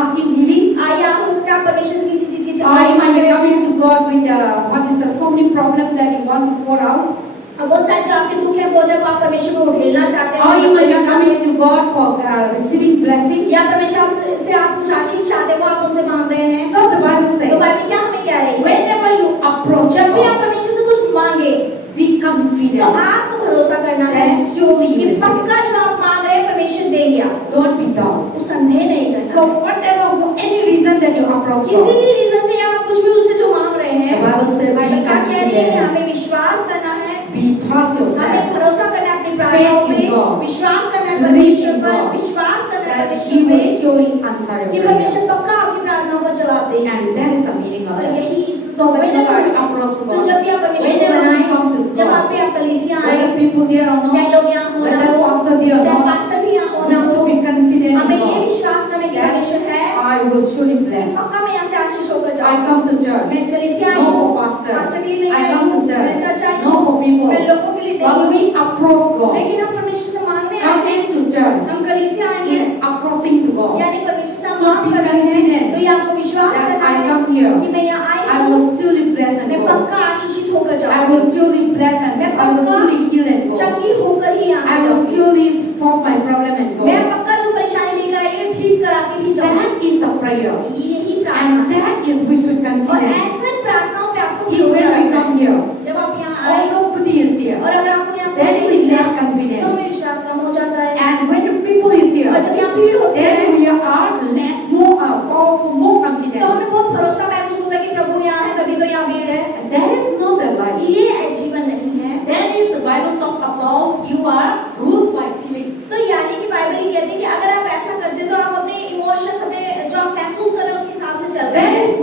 asking healing. या हो सकता है आप परमेश्वर से किसी चीज की Or you might be चाहते coming to God with what is the so many problems that you want to pour out. अब बहुत सारे जो आपके दुख है बोझ है वो आप परमेश्वर को उठेलना चाहते हैं। Or you might be coming to God for receiving blessing. या परमेश्वर से आप कुछ आशीष चाहते हैं वो आप उनसे मांग रहे हैं। So the Bible तो says, बाइबल क्या हमें कह रही है? whenever you approach जब भी आप God, परमेश्वर से कुछ मांगे be तो confident आपको भरोसा करना है that surely you कि will receive it. पक्का जो आप मांग रहे हैं परमेश्वर देंगे आपको। Don't be down. वो संदेह नहीं So करना। whatever, any reason that you approach किसी God, भी रीजन से आप कुछ भी उनसे जो मांग रहे the हैं Bible says, बाइबल be क्या कह रही है कि confident, हमें विश्वास करना है, be trust हमें yourself, भरोसा करना है अपनी प्रार्थनाओं Faith in पे, God. विश्वास करना है Believe परमेश्वर in पर, God. विश्वास करना है that He परमेश्वर will पे surely answer कि your prayer. परमेश्वर पक्का आपकी प्रार्थनाओं का जवाब देगा। And that is the meaning of और it. यही इस So वचन का whenever अर्थ we है। approach तो God, जब भी आप परमेश्वर को whenever we मनाएं, come to जब God, आप भी आप कलीसिया आए, whether people there or चाहे not, लोग यहाँ हो ना whether हो, pastor there or चाहे not, पास्टर भी यहाँ हो we ना हो, should be confident हमें in ये God विश्वास करना कि परमेश्वर है, that I will surely bless. पक्का मैं यहाँ से आशीष होकर I जाऊंगा। come to church, मैं कलीसिया आई not हूँ, for pastor. पास्टर के लिए नहीं I आई come हूँ, to मैं church, चर्च आई not हूँ, for people. मैं लोगों के लिए But नहीं we हूँ, approach God. लेकिन हम परमेश्वर से मांगने आए Coming हैं, to church हम कलीसिया आए हैं, is approaching to God. यानी परमेश्वर से हम So मांग be कर रहे हैं, confident तो ये आपको विश्वास that करना I है come here. कि मैं यहाँ आई I हूँ, will surely bless and मैं go. पक्का आशीषित होकर I जाऊंगी, will surely bless and I will surely heal and go. चंगी होकर ही यहाँ I से will जाऊंगी। surely solve my problem and मैं go. पक्का जो परेशानी लेकर आई हूँ ठीक करा के ही जाऊंगी। That is the prayer. यही प्रार्थना And है। that is we should और confident. ऐसे प्रार्थनाओं पे आपको He when we come here, जब आप यहाँ आए oh nobody is there. और अगर आपको यहाँ Then कोई we नहीं less मिला, तो confident. हमें विश्वास कम हो जाता है। And when the people is और there, जब यहाँ भीड़ होती है then we are less more powerful, more तो confident. हमें बहुत भरोसा महसूस होता है कि प्रभु यहाँ है तभी तो यहाँ भीड़ है। And that is not the life. ये जीवन नहीं है। That is the Bible talk about you are ruled by feeling. तो यानी कि बाइबल ये कहती है कि अगर आप ऐसा करते हो तो आप अपने इमोशंस अपने जो आप महसूस कर रहे हो उसके हिसाब से चल रहे That हैं। is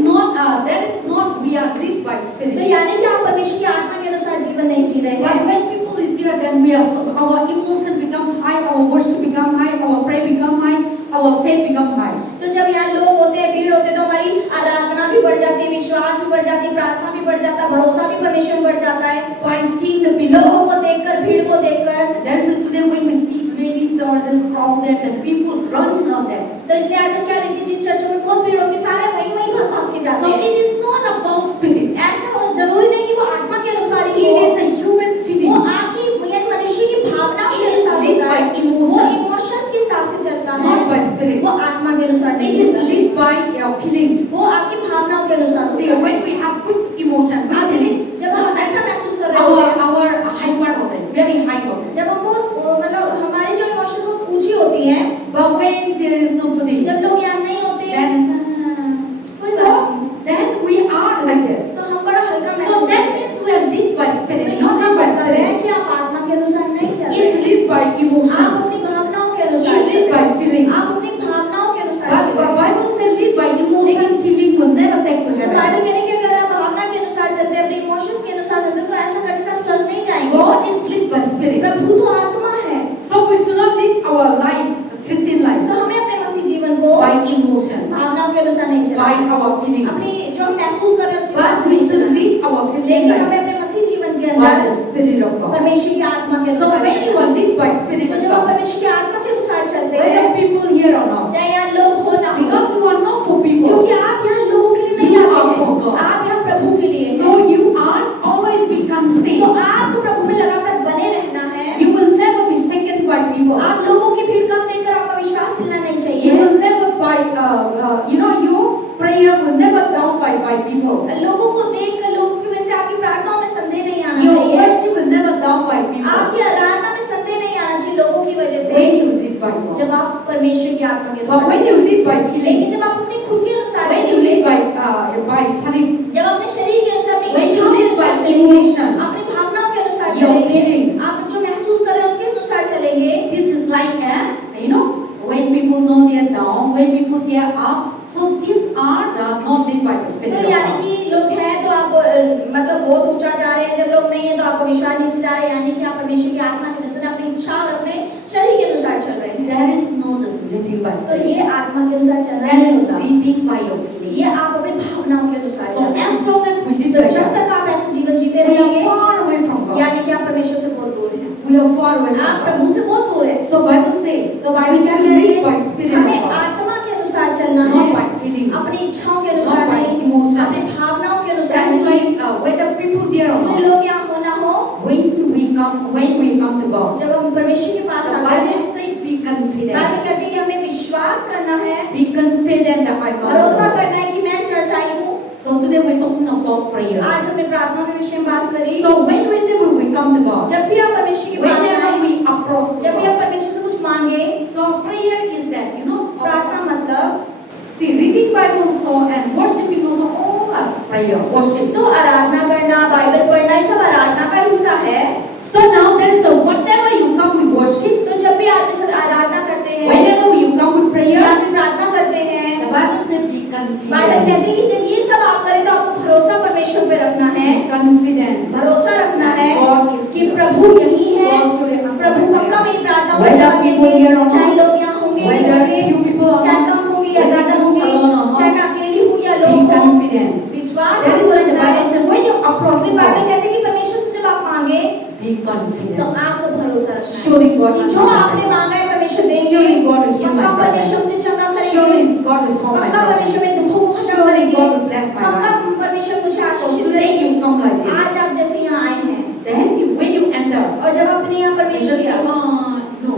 not we are lived by तो spirit. यानी कि आप परमेश्वर की आत्मा के अनुसार जीवन नहीं जी रहे But हैं। when people is there, then we are our emotion become high, our worship become high, our prayer become high, our faith become high. तो जब यहाँ लोग होते हैं, भीड़ होते हैं, तो हमारी आराधना भी बढ़ जाती है, विश्वास भी बढ़ जाती है, प्रार्थना भी बढ़ जाता है, भरोसा भी परमेश्वर में बढ़ जाता है। By seeing the people, लोगों को देखकर, भीड़ को देखकर। that is today when we see many churches crowded and people run on them. तो इसलिए आज हम क्या देखते हैं, जिन चर्चों में बहुत भीड़ होती है, सारे वहीं भाग भाग के जाते So हैं। it is not about spirit. ऐसा जरूरी नहीं कि वो आत्मा के अनुसार ही It हो, is a human वो feeling. आपकी यानी मनुष्य की भावनाओं के It is अनुसार led होता है, by emotion. वो इमोशंस के हिसाब से चलता है, Not by spirit. वो आत्मा के अनुसार It नहीं is होता। led by your feeling. वो आपकी भावनाओं के अनुसार See, होता है। when we have good emotion, good feeling, जब हम अच्छा महसूस कर रहे होते हैं, our hyper होते हैं, very high होते हैं. जब हम बहुत मतलब हमारी जो इमोशन बहुत ऊंची होती हैं, But when there is nobody, जब लोग यहाँ नहीं होते हैं, कोई so बात नहीं, then we are like that. तो हम बड़ा हल्का So महसूस that करते हैं। means we are led by तो spirit, इसका not led by मतलब है spirit. कि आप आत्मा के अनुसार नहीं चल रहे It's हैं। led by आप emotion. अपनी भावनाओं के It's अनुसार led चल by रहे हैं। feeling. आप अपनी भावनाओं के अनुसार But चल the रहे हैं। Bible says led by emotion, feeling will never take to तो heaven. बाइबल कह रही है कि अगर आप भावना के अनुसार चलते हैं, अपने इमोशंस के अनुसार चलते हैं, तो ऐसा करने से आप स्वर्ग नहीं जाएंगे। God is led by spirit. प्रभु तो आत्मा है, So we should not live our life, Christian life, तो हमें अपने मसीह जीवन को by emotion, भावनाओं के अनुसार नहीं by चलना। our feeling. अपनी जो हम महसूस कर रहे हैं उसके But हिसाब we से should चलना। live our Christian लेकिन life हमें अपने मसीह जीवन के by अंदर the Spirit of God. परमेश्वर की आत्मा के So अनुसार when you चलना। are led by Spirit तो of जब आप God, परमेश्वर की आत्मा के अनुसार चलते हैं, whether people here or not, चाहे यहाँ लोग हो ना हो, because you are not for people, क्योंकि आप यहाँ लोगों के लिए नहीं You आते are for हैं, God. आप यहाँ प्रभु by people. लोगों को देखकर लोगों की वजह से आपकी प्रार्थनाओं में संदेह नहीं आना Your चाहिए। worship will never doubt by people. आपकी आराधना में संदेह नहीं आना चाहिए लोगों की वजह से। When you live by God. जब आप परमेश्वर की आत्मा के But अनुसार when you live by feeling, लेकिन जब आप अपनी खुद के अनुसार when you चलेंगे, live by studying, जब अपने शरीर के अनुसार अपनी when you इच्छाओं के live by अनुसार चलेंगे, emotion, अपनी भावनाओं के अनुसार your चलेंगे, feeling, आप जो महसूस कर रहे हैं उसके अनुसार चलेंगे। this is like when people know they are down, when people they are up. So these are the not live by the तो Spirit of यानी God. कि लोग हैं तो आप मतलब बहुत ऊंचा जा रहे हैं, जब लोग नहीं है तो आपका विश्वास नीचे जा रहा है, यानी कि आप परमेश्वर की आत्मा के अनुसार अपनी इच्छा और अपने शरीर के अनुसार चल रहे हैं। There is no this living by तो Spirit. ये आत्मा के अनुसार चलना There नहीं is होता, leading by your feeling. ये आप अपनी भावनाओं के अनुसार So चलते हैं। as long as we live तो like जब that, तक आप ऐसे जीवन जीते we are रहेंगे, far away from God. यानी कि आप परमेश्वर से बहुत दूर हैं, We are far away आप from God. प्रभु से बहुत दूर हैं। So Bible say, तो we बाइबल क्या should कह रही live by है? Spirit of हमें God, आत्मा के अनुसार चलना not है, by feeling. अपनी इच्छाओं के अनुसार Not by नहीं, emotion. अपनी भावनाओं के अनुसार That is नहीं। why whether people there or इसलिए not, लोग यहाँ हो ना हो, when we come to God, जब हम परमेश्वर के पास the आते हैं, Bible say be confident. Bible कहती है कि हमें विश्वास करना है, Be confident that I भरोसा God. करना है कि मैं चर्च आई हूँ। So today we're talking about prayer. आज हमने प्रार्थना के विषय में बात करी। So whenever we come to God, जब भी आप परमेश्वर के पास whenever आए, we approach जब भी God, आप परमेश्वर से कुछ मांगे, so prayer is that प्रार्थना मतलब see reading Bible so and worshiping also all are prayer worship. तो आराधना करना, बाइबल पढ़ना, ये सब आराधना का हिस्सा है। So now there is a whatever you come with worship, तो जब भी आप ये सब आराधना करते हैं, whenever you come with या prayer, आप प्रार्थना करते हैं, the Bible says be Bible confident. कहती है कि जब ये सब आप करें तो आपको भरोसा परमेश्वर पे रखना है, Be confident. भरोसा रखना है God is कि here. प्रभु यहीं है, God surely answer Prabhu my पक्का prayer. मेरी प्रार्थना को Whether जवाब people देंगे, here or not, चाहे लोग यहाँ होंगे या whether नहीं few people होंगे, or चाहे not, कम होंगे या whether ज्यादा you होंगे, alone or not, चाहे मैं अकेली हूँ या be लोग हों, confident. विश्वास That is आपको why the रखना है। Bible says when you approach इसलिए बाइबल God, कहती है कि परमेश्वर से जब आप मांगे be तो confident. आपको भरोसा रखना है Surely God कि will जो answer my आपने prayer. मांगा है परमेश्वर देंगे, Surely God will heal my पक्का problem. परमेश्वर मुझे क्षमा करेंगे, Surely God will solve my पक्का परमेश्वर problem. मेरे दुखों को खत्म Surely करेंगे, God will bless my पक्का life. परमेश्वर मुझे So आशीषित today करेंगे। you come like this. आज आप जैसे यहाँ आए हैं Then when you enter, और जब आपने यहाँ you परमेश्वर just say, किया, no,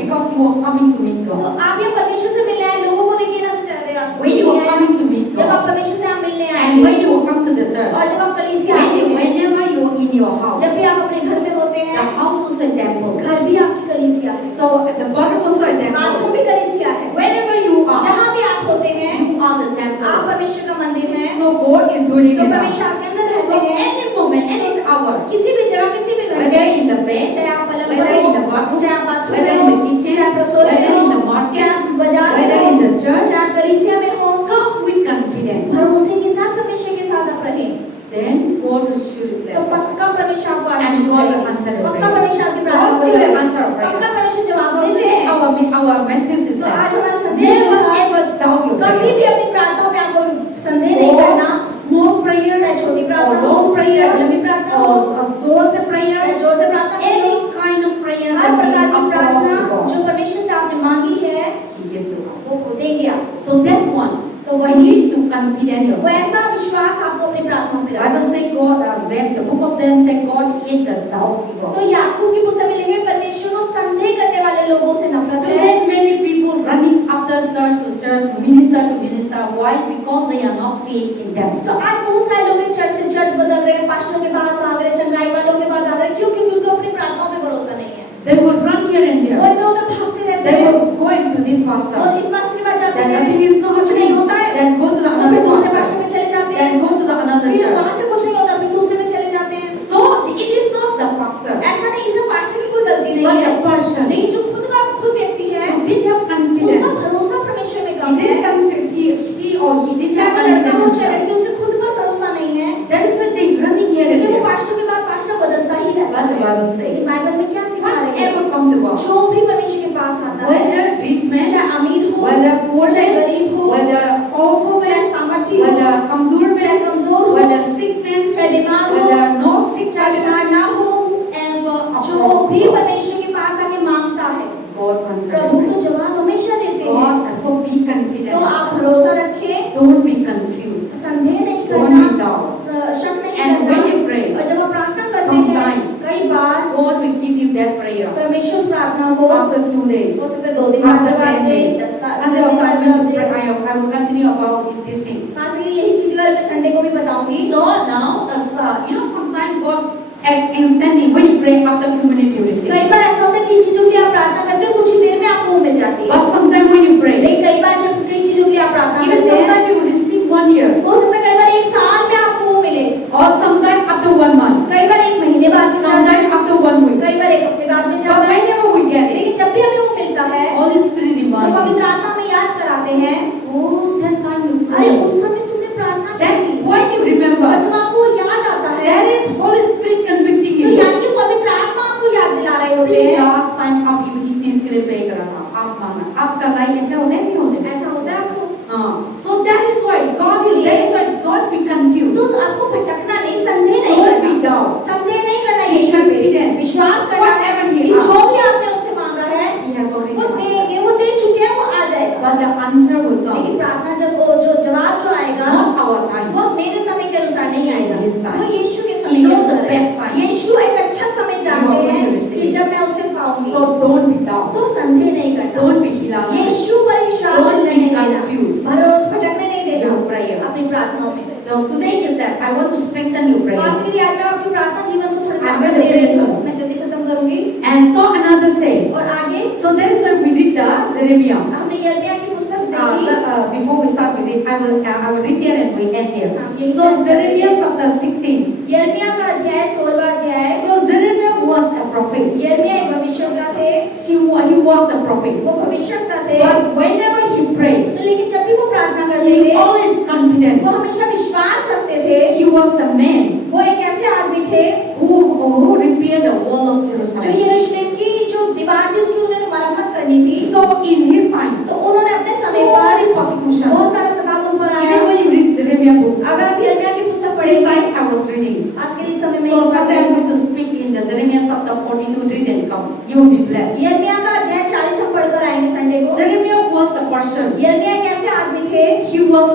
because you are coming to meet तो God. आप यहाँ परमेश्वर से मिलने आए, लोगों को देखिए ना चल रहे हैं। When you are coming to meet जब आप God, परमेश्वर से यहाँ मिलने आए and when you come to the church, और जब आप कलीसिया आते हैं, whenever you are in your house, जब भी आप अपने घर में होते the हैं, house also a temple. घर भी आपकी कलीसिया है, So at the bottom also a bathroom temple. भी कलीसिया है। Wherever you are, जहाँ भी आप होते हैं, you are the आप temple. परमेश्वर का मंदिर है, So God is dwelling तो in us. परमेश्वर आपके अंदर रहते So हैं। any moment, any hour, किसी भी जगह, किसी भी whether घंटे, in the bed, चाहे आप पलंग whether पर in the हो, bathroom, चाहे आप बाथरूम whether में in the हो, kitchen, चाहे आप रसोई whether में in the हो, market, चाहे आप बाजार में whether हो, in the church, चाहे आप कलीसिया में हो, come with confidence. भरोसे के साथ परमेश्वर के साथ आप रहें, Then God will surely तो bless us. पक्का परमेश्वर आपको And आशीष God will करेंगे, answer your पक्का prayer. परमेश्वर आपकी प्रार्थना God को will जवाब answer our देंगे, पक्का prayer. परमेश्वर जवाब So देते this is हैं। our message is तो आज that हमारा संदेश never होगा, ever doubt your कभी prayer. भी अपनी प्रार्थनाओं में आपको संदेह नहीं करना, Or small prayer, चाहे छोटी or प्रार्थना हो, long prayer, चाहे लंबी प्रार्थना हो, or जोर से चाहे prayer, जोर से प्रार्थना करो, any kind of prayer her that we प्रकार की approach प्रार्थना to God, जो परमेश्वर से आपने मांगी है, He give to us. वो देंगे आप। So that one, तो we वही need to confident वो yourself. ऐसा विश्वास आपको अपनी प्रार्थनाओं में रखना। Bible say God, the book of James say God hate the doubt तो people. याकूब की पुस्तक में लिखे परमेश्वर को संदेह करने वाले लोगों से नफरत है। Today many people running after church to church, minister to minister. Why? Because they are not faith in तो themselves. आज बहुत सारे लोग चर्च से चर्च बदल रहे हैं, पास्टरों के पास भाग रहे हैं, चंगाई वालों के पास भाग रहे हैं, क्यों? क्योंकि उनको अपनी प्रार्थनाओं में भरोसा नहीं है। They will run here and वो there. इधर उधर भागते रहते They हैं, will go into this वो pastor. इस पास्टर के पास जाते Then हैं, nothing is not कुछ नहीं होता है, Then go to the फिर another दूसरे pastor. पास्टर में चले जाते हैं, Then go to the another फिर church. वहां से कुछ नहीं होता, फिर दूसरे में चले जाते हैं। So it is not the pastor, ऐसा नहीं, इसमें पास्टर की कोई गलती नहीं but है, the person लेकिन जो खुद व्यक्ति है, who didn't have उसका confidence. भरोसा परमेश्वर में He कम है। didn't confess. She or he didn't चाहे have वो लड़का हो confidence. चाहे लड़की, उसे खुद पर भरोसा नहीं है, That is why they running here and इसलिए वो there. पास्टर के बाद पास्टर बदलता ही रहता But the है। Bible says, लेकिन बाइबल में क्या सिखा रही है? whoever come to God, जो भी परमेश्वर के पास आता है, whether rich man, चाहे अमीर हो, whether poor चाहे man, गरीब हो, whether powerful चाहे man, सामर्थी हो, whether कमजोर चाहे man, कमजोर हो, whether sick man, चाहे बीमार हो, whether not sick चाहे person, बीमार ना हो, whoever जो approach भी God, परमेश्वर के पास आके मांगता है, God answers. प्रभु तो जवाब हमेशा देते हैं। God, so be तो confident. आप भरोसा रखें, Don't be confused. संदेह नहीं Don't करना, be doubt. शक नहीं And when करना। you pray, और जब आप प्रार्थना करते हैं, sometime कई बार God will give you that prayer. परमेश्वर उस प्रार्थना को After 2 days, हो सकता है 2 दिन बाद after जवाब 10 दे, days, 10 साल Sunday also बाद I जवाब will they. pray. I will continue about this thing. खास करके यही चीज अगर मैं संडे को भी बताऊंगी। So now, sometimes God instantly when you pray after few minutes you receive. कई बार ऐसा होता है कि चीजों के लिए आप प्रार्थना करते हो, कुछ ही देर में आपको वो मिल जाती है। But sometimes when you pray, लेकिन कई बार जब कई चीजों के लिए आप प्रार्थना even करते हैं, sometimes you receive 1 year, हो सकता है कई बार एक साल में आपको वो मिले, or sometimes after 1 month, कई बार एक महीने बाद मिल जाता है, sometimes after 1 week. कई बार एक हफ्ते बाद मिल But जाता है। whenever we get it, लेकिन जब भी हमें वो मिलता है, Holy Spirit तो reminds पवित्र me, आत्मा हमें याद कराते हैं, oh, that time you अरे prayed. उस समय तुमने प्रार्थना की Then थी। when you और remember, जब आपको याद आता है, that is Holy Spirit convicting तो you. यानी कि पवित्र आत्मा आपको याद दिला रहे होते See, हैं। last time आप इस चीज के लिए प्रे कर रहा था, आप माना, आपका लाइफ ऐसे होते हैं नहीं होते? ऐसा होता है आपको? हाँ. So that is why God is, that is why don't be confused. तो आपको भटकना नहीं, संदेह नहीं Don't be करना, doubt. संदेह नहीं करना, Be यीशु पे confident. विश्वास करना है Whatever he कि asks, जो भी आपने उनसे मांगा है He has already वो answered. देंगे, वो दे चुके हैं, वो आ जाएगा। But the answer will come. लेकिन प्रार्थना जब जो जवाब जो आएगा, Not our time. वो मेरे समय के अनुसार नहीं आएगा, His time. वो यीशु के He समय के knows the अनुसार best है। time. यीशु एक अच्छा समय जानते You are going हैं to receive कि it. जब मैं उसे पाऊंगी, So don't be doubt. तो संदेह नहीं करना, Don't be hilala. यीशु पर विश्वास Don't be नहीं देना, confused. भरोसा भटकने नहीं देना Your prayer. अपनी प्रार्थनाओं में। So today is that I want to strengthen your आज prayer. के लिए आज मैं अपनी प्रार्थना जीवन को थोड़ी I'm ताकत going to दे रही finish हूँ, soon. मैं जल्दी खत्म करूंगी। And so another say. और आगे So that is why we read the Jeremiah. हमने यिर्मयाह की पुस्तक देखी। Before we start with it, I will read there and we end there. Yes. So Jeremiah chapter 16. यिर्मयाह का अध्याय 16वां अध्याय। So Jeremiah was a prophet. यिर्मयाह एक भविष्यवक्ता थे, He was a prophet. वो भविष्यवक्ता थे। But whenever he prayed, तो लेकिन जब भी वो प्रार्थना करते he थे, always confident. वो हमेशा विश्वास रखते थे। He was a man वो एक ऐसे आदमी थे who repaired the wall of जो Jerusalem. यरूशलेम की जो दीवार थी उसकी उन्होंने मरम्मत करनी थी। So in his time, तो उन्होंने अपने so समय many पर persecution. बहुत सारा सताव उन पर आया। Even when you read Jeremiah book, अगर आप यिर्मयाह की पुस्तक this पढ़ेंगे, time I was reading. आज के इस समय में So Sunday I'm going to speak in the Jeremiah chapter 42. Read and come. You will be blessed. यिर्मयाह का अध्याय 40 हम पढ़कर आएंगे संडे को। Jeremiah was the person. यिर्मयाह एक ऐसे आदमी थे, He was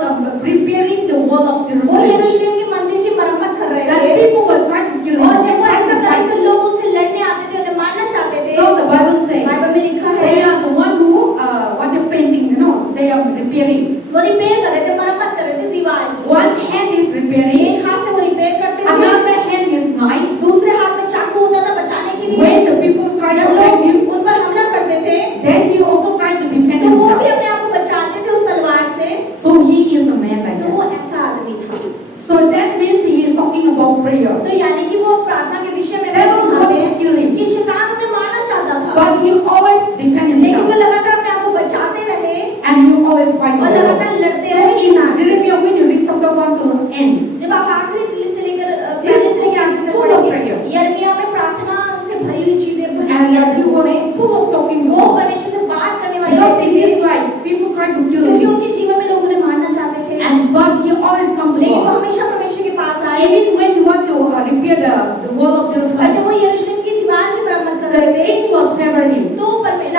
preparing the wall of वो Jerusalem. यरूशलेम के मंदिर की मरम्मत कर रहे That थे। people were trying to kill him. और जब वो trying ऐसा to करे fight तो him. लोग उनसे लड़ने आते थे, उन्हें मारना चाहते थे। So the Bible says Bible में लिखा है they are the one who what they painting. They are repairing. वो रिपेयर कर रहे थे, मरम्मत कर रहे थे दीवार की। One hand is repairing. एक हाथ से वो रिपेयर करते थे, Another hand is knife. दूसरे हाथ में चाकू होता था बचाने के लिए। When the people try to जब attack लोग him, उन पर हमला करते थे, then he also tried to defend तो वो भी himself. अपने आप को बचाते थे उस तलवार से। So he is a man like तो वो that. ऐसा आदमी था। So that means he is talking about prayer. तो यानी कि वो प्रार्थना के विषय में Devil बात wanted करते to kill हैं him, कि शैतान उन्हें मारना चाहता था, but he always defend लेकिन वो himself लगातार अपने आप को बचाते रहे and he always fight the और devil. लगातार लड़ते So रहे in शैतान से। Jeremiah, when you read chapter 1 to end, जब आप आखिरी दिल्ली से लेकर This पहले से लेकर आखिरी तक full of पढ़ेंगे, prayer. यिर्मयाह में प्रार्थना से भरी हुई चीजें भरी and हुई हैं he लोगों was में। full of talking to वो God. परमेश्वर से बात करने वाले Because in व्यक्ति थे, his life, people tried to kill क्योंकि him, उनके जीवन में लोग उन्हें मारना चाहते थे, but he always come to लेकिन वो God. हमेशा परमेश्वर के पास आए। Even when he want to repair the wall of और जब Jerusalem, वो यरूशलेम की दीवार की मरम्मत कर the रहे थे, king was favoring him. तो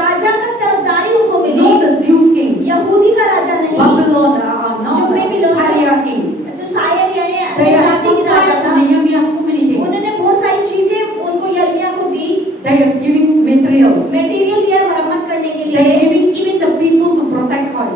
राजा का तरफदारी उनको मिली। Not the Jews king, यहूदी का राजा नहीं, Babylon, जो not the Babylon का- Syria king. जो सायर यानी They are जाति की राजा supplying था। to Nehemiah so many things. उन्होंने बहुत सारी चीजें उनको यिर्मयाह को दी, They are giving materials. Material दिया मरम्मत करने के They are लिए। giving even the people to protect तो her.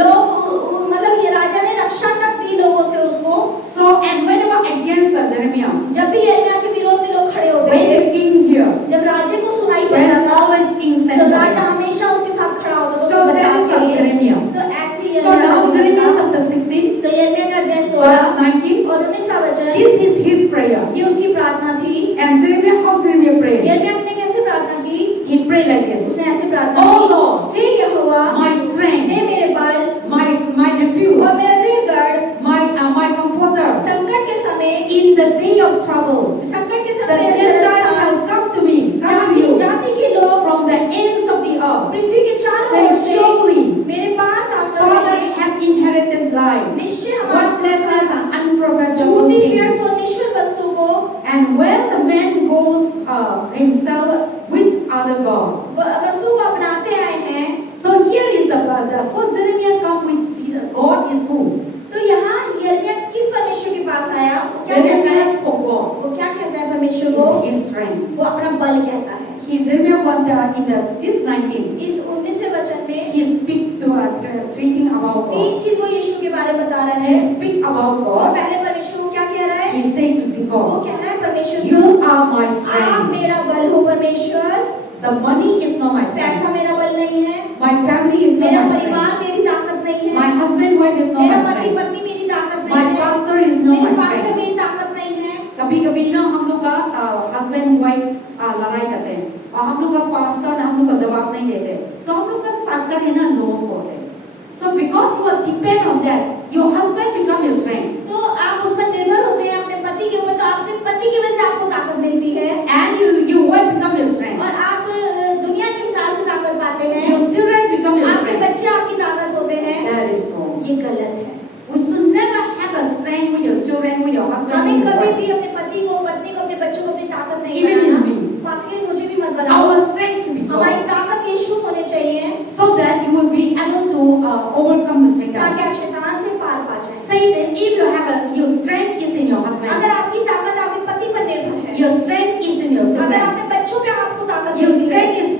लोग मतलब ये राजा ने रक्षा तक दी लोगों से उसको। So and whenever against the Jeremiah, जब भी यिर्मयाह के विरोध में लोग खड़े होते when थे, the king here, जब राजे को सुनाई then पड़ता था, always king तो stand राजा by. हमेशा उसके साथ खड़ा होता था So उसको that बचाने is के of लिए। Jeremiah. तो ऐसी So now यिर्मयाह Jeremiah का- chapter 16, तो यिर्मयाह का अध्याय 16 verse 19. और 19वां वचन, This is his prayer. ये उसकी प्रार्थना थी। And Jeremiah, how Jeremiah prayed? यिर्मयाह ने कैसे प्रार्थना की? He prayed like this. उसने ऐसे प्रार्थना Oh की, Lord, hey Jehovah, my strength, हे मेरे बल my refuge, और मेरा दृढ़गढ़, my comforter. संकट के समय, In the day of trouble, संकट के the समय मेरा Gentiles शरण shall come to me, come to जाति you जाति के लोग from the ends of the earth. पृथ्वी के चारों Say ओर से surely, मेरे पास आकर Father रहेंगे। hath inherited life, निश्चय हमारा worthlessness and unprofitable झूठी things. व्यर्थ और निश्चल वस्तु को And when the man goes himself with other gods. वस्तु को अपनाते आए हैं। So here is the so Jeremiah come with Jesus. God is who? तो यहाँ यिर्मयाह किस परमेश्वर के पास आया? वो क्या कहता है? Jeremiah for God. वो क्या कहता है परमेश्वर को? Is his strength. वो अपना बल कहता है। He Jeremiah in this 19. इस 19वें वचन में He speak to three things about तीन God. चीज वो यीशु के बारे में बता रहा है। he speak about और God, पहले परमेश्वर को क्या कह रहा है? he say to वो God, कह रहा है परमेश्वर से, you are my आप strength. मेरा बल हो परमेश्वर, The money is not my strength. पैसा मेरा बल नहीं है, My family is not मेरा my परिवार strength. मेरी ताकत नहीं My है, husband, wife is not मेरा my पति strength. पत्नी मेरी ताकत My नहीं है, pastor is not मेरे my पास्टर strength. मेरी ताकत नहीं है। कभी-कभी ना हम लोग का हस्बैंड वाइफ लड़ाई करते हैं और हम लोग का पास्टर हम लोग का जवाब नहीं देते, तो हम लोग का ताकत है ना लो होते हैं. So because you are depend on that, your husband become your strength. तो आप उस पर निर्भर होते हैं अपने पति के ऊपर, तो आपके पति की वजह से आपको ताकत मिलती है, And your wife become your strength. और आप दुनिया के हिसाब से ताकत पाते हैं, Your children become your आपके strength. बच्चे आपकी ताकत होते हैं। That is wrong. ये गलत है। We should never have a strength with your children, with your husband, हमें with your कभी wife. भी अपने पति को, पत्नी को, अपने बच्चों को अपनी ताकत नहीं Even in banana. me. Pastor मुझे भी मत बनाओ। Our strength should be हमारी God, ताकत यीशु होने चाहिए, so that you will be able to overcome the Satan. ताकि आप शैतान से पार पा जाएं। Say that if you have your strength is in your husband, अगर आपकी ताकत आपके पति पर निर्भर है, your strength is in your अगर children, अपने बच्चों पे आपको ताकत your मिलती है, strength is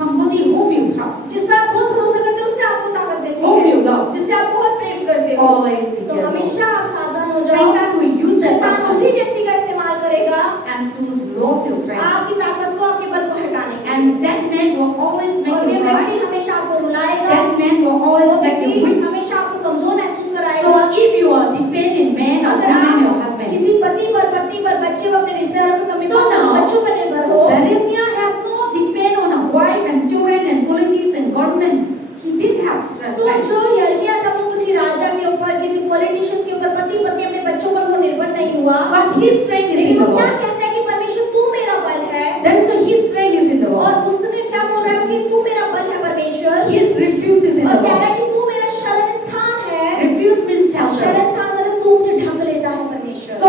somebody whom you trust, जिस पर आप बहुत भरोसा करते हो, उससे आपको ताकत मिलती whom है, you love. जिससे आप बहुत प्रेम करते हो, Always be तो careful. हमेशा आप सावधान हो जाओ। Satan will use that शैतान उसी person व्यक्ति का इस्तेमाल करेगा and to lose your strength. आपकी ताकत को, आपके बल को हटाने के लिए। And that man will always और make वे you व्यक्ति cry. हमेशा आपको रुलाएगा, That man will वो always make व्यक्ति you weak. हमेशा आपको कमजोर महसूस कराएगा। So if you are dependent man or अगर woman, your आप husband. किसी पति पर, पत्नी पर, बच्चे पर, अपने रिश्तेदारों पर, कभी So now, बच्चों पर निर्भर हो, Jeremiah have no depend on a wife and children and politics and government. He did have strength. तो जो यिर्मयाह था वो किसी राजा के ऊपर, किसी पॉलिटिशियन के ऊपर, पति पत्नी अपने बच्चों पर वो निर्भर नहीं हुआ। But his strength is in लेकिन the वो क्या Lord. कहता है कि परमेश्वर तू मेरा बल है, That is why his strength is in the Lord. और उसने क्या बोल रहा है कि तू मेरा बल है परमेश्वर, His refuge is in और the कह रहा Lord. है कि तू मेरा शरण स्थान है। Refuge means shelter. शरण स्थान मतलब तू मुझे ढक लेता है परमेश्वर। So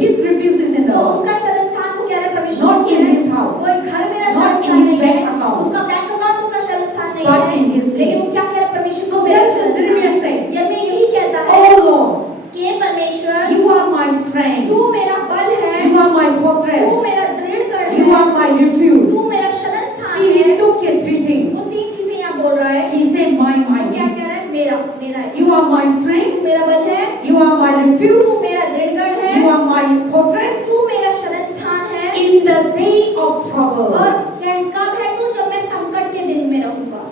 his refuge is in the तो Lord. उसका शरण स्थान को कह रहा है परमेश्वर Not in है। his house. वो एक घर मेरा Not शरण in स्थान his नहीं bank है, account. उसका बैंक अकाउंट उसका शरण स्थान नहीं But है, in his लेकिन वो क्या कह रहा है परमेश्वर So तू मेरा that's शरण what Jeremiah स्थान है। said. यिर्मयाह यही कहता है Oh Lord, कि हे परमेश्वर you are my strength. तू मेरा बल है, You are my तू fortress. मेरा दृढ़ गढ़ You are है, my refuge. तू मेरा शरण स्थान See, है। he took it three things. वो तीन चीजें यहाँ बोल रहा है। He said, वो my. क्या कह रहा है? मेरा मेरा है। You are my तू strength. मेरा बल है, You are my तू refuge. मेरा दृढ़ गढ़ है, You are my fortress. तू मेरा शरण स्थान है। In the day of trouble. और कब है तू? जब मैं संकट के दिन में रहूंगा।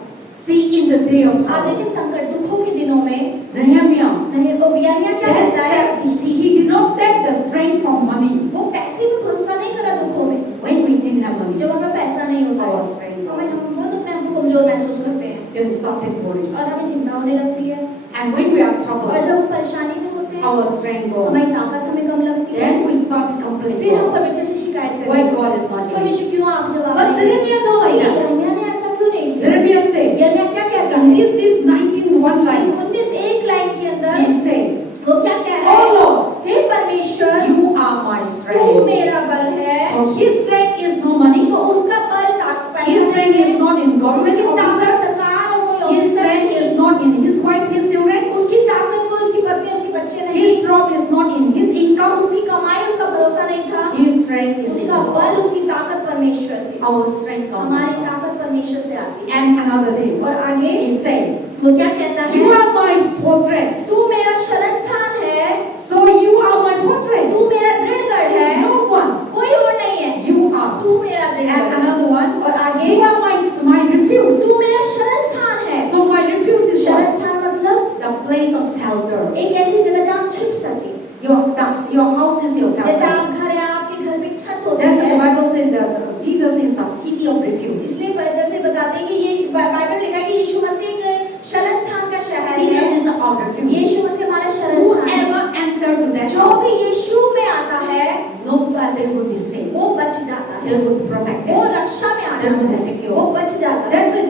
See, in the day of आप trouble. देखिए संकट दुखों के दिनों में Nehemiah. नहीं, वो यिर्मयाह क्या कहता है? See, he did not take the strength from money. वो पैसे पे भरोसा नहीं करा दुखों में। When we didn't have money, जब हमें पैसा नहीं होता our है, strength. हम बहुत अपने आप को कमजोर महसूस करते हैं Then started worrying. और हमें चिंता होने लगती है। And when we are और troubled, जब हम परेशानी में होते हैं, our strength goes. हमारी ताकत हमें कम लगती है। Then we start complaining. फिर हम परमेश्वर से शिकायत करते Why हैं, God is not giving? परमेश्वर क्यों आप जवाब But नहीं देते? Jeremiah know like that. यिर्मयाह ने ऐसा क्यों नहीं किया? Jeremiah said, यिर्मयाह क्या कहता and है? this 19 line, 19 लाइन के अंदर he said, वो क्या कह रहा Oh है? Lord, हे परमेश्वर, you are my तू strength. मेरा बल है। So his strength is no money. तो उसका बल ताकत His strength is not in government उसकी ताकत officer. सरकार और कोई His ऑफिसर strength नहीं। is not in his wife, his children. उसकी ताकत को उसकी पत्नी, उसके बच्चे नहीं। His strength is not in his income. उसकी कमाई, उसका भरोसा नहीं था। His strength is in उसका God. बल, उसकी ताकत परमेश्वर थी। Our strength comes हमारी from God. ताकत परमेश्वर से आती है। And another thing, और आगे he said, वो क्या कहता है? you are my fortress. तू मेरा शरण स्थान है, So you are my fortress. तू मेरा दृढ़ गढ़ है, No one. कोई और नहीं है। You are. तू मेरा दृढ़ And गढ़ है। another one, और आगे you are my refuge. तू मेरा शरण स्थान है। So my refuge is शरण what? स्थान मतलब The place of shelter. एक ऐसी जगह जहाँ हम छिप सके। Your house is your जैसे shelter. आप घर है, आपके घर में छत होती That's what the है। Bible says that Jesus is the city of refuge. इसलिए जैसे बताते हैं कि ये बाइबल लिखा है कि यीशु मसीह एक शरण स्थान का शहर Jesus है। is our refuge. यीशु मसीह हमारा शरण स्थान है। Whoever entered to that जो house, भी यीशु में आता है, no, they will be saved. वो बच जाता They है। will be protected. वो रक्षा में आता They will be है, secure. वो बच जाता है। That's what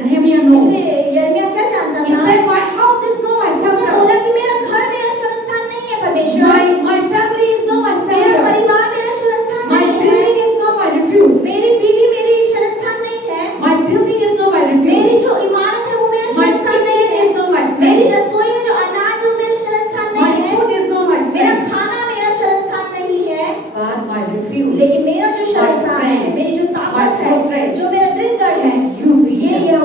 Nehemiah knows. इसलिए यिर्मयाह क्या जानता He था? said, my house is not my उसने shelter. बोला कि मेरा घर मेरा शरण स्थान नहीं है परमेश्वर। My family is not my मेरा shelter. परिवार मेरा शरण स्थान My नहीं है। building is not my refuge. मेरी बीवी मेरी शरण स्थान नहीं है। My building is not my मेरी refuge. जो इमारत है वो मेरा My शरण स्थान नहीं kitchen है। is not my मेरी strength. रसोई में जो अनाज है वो मेरा शरण स्थान My नहीं है। food is not my मेरा strength. खाना मेरा शरण स्थान नहीं है। But my refuge लेकिन मेरा जो शरण My स्थान है, strength, मेरी जो my ताकत है, fortress जो मेरा दृढ़ गढ़ है, is you, ये Jesus.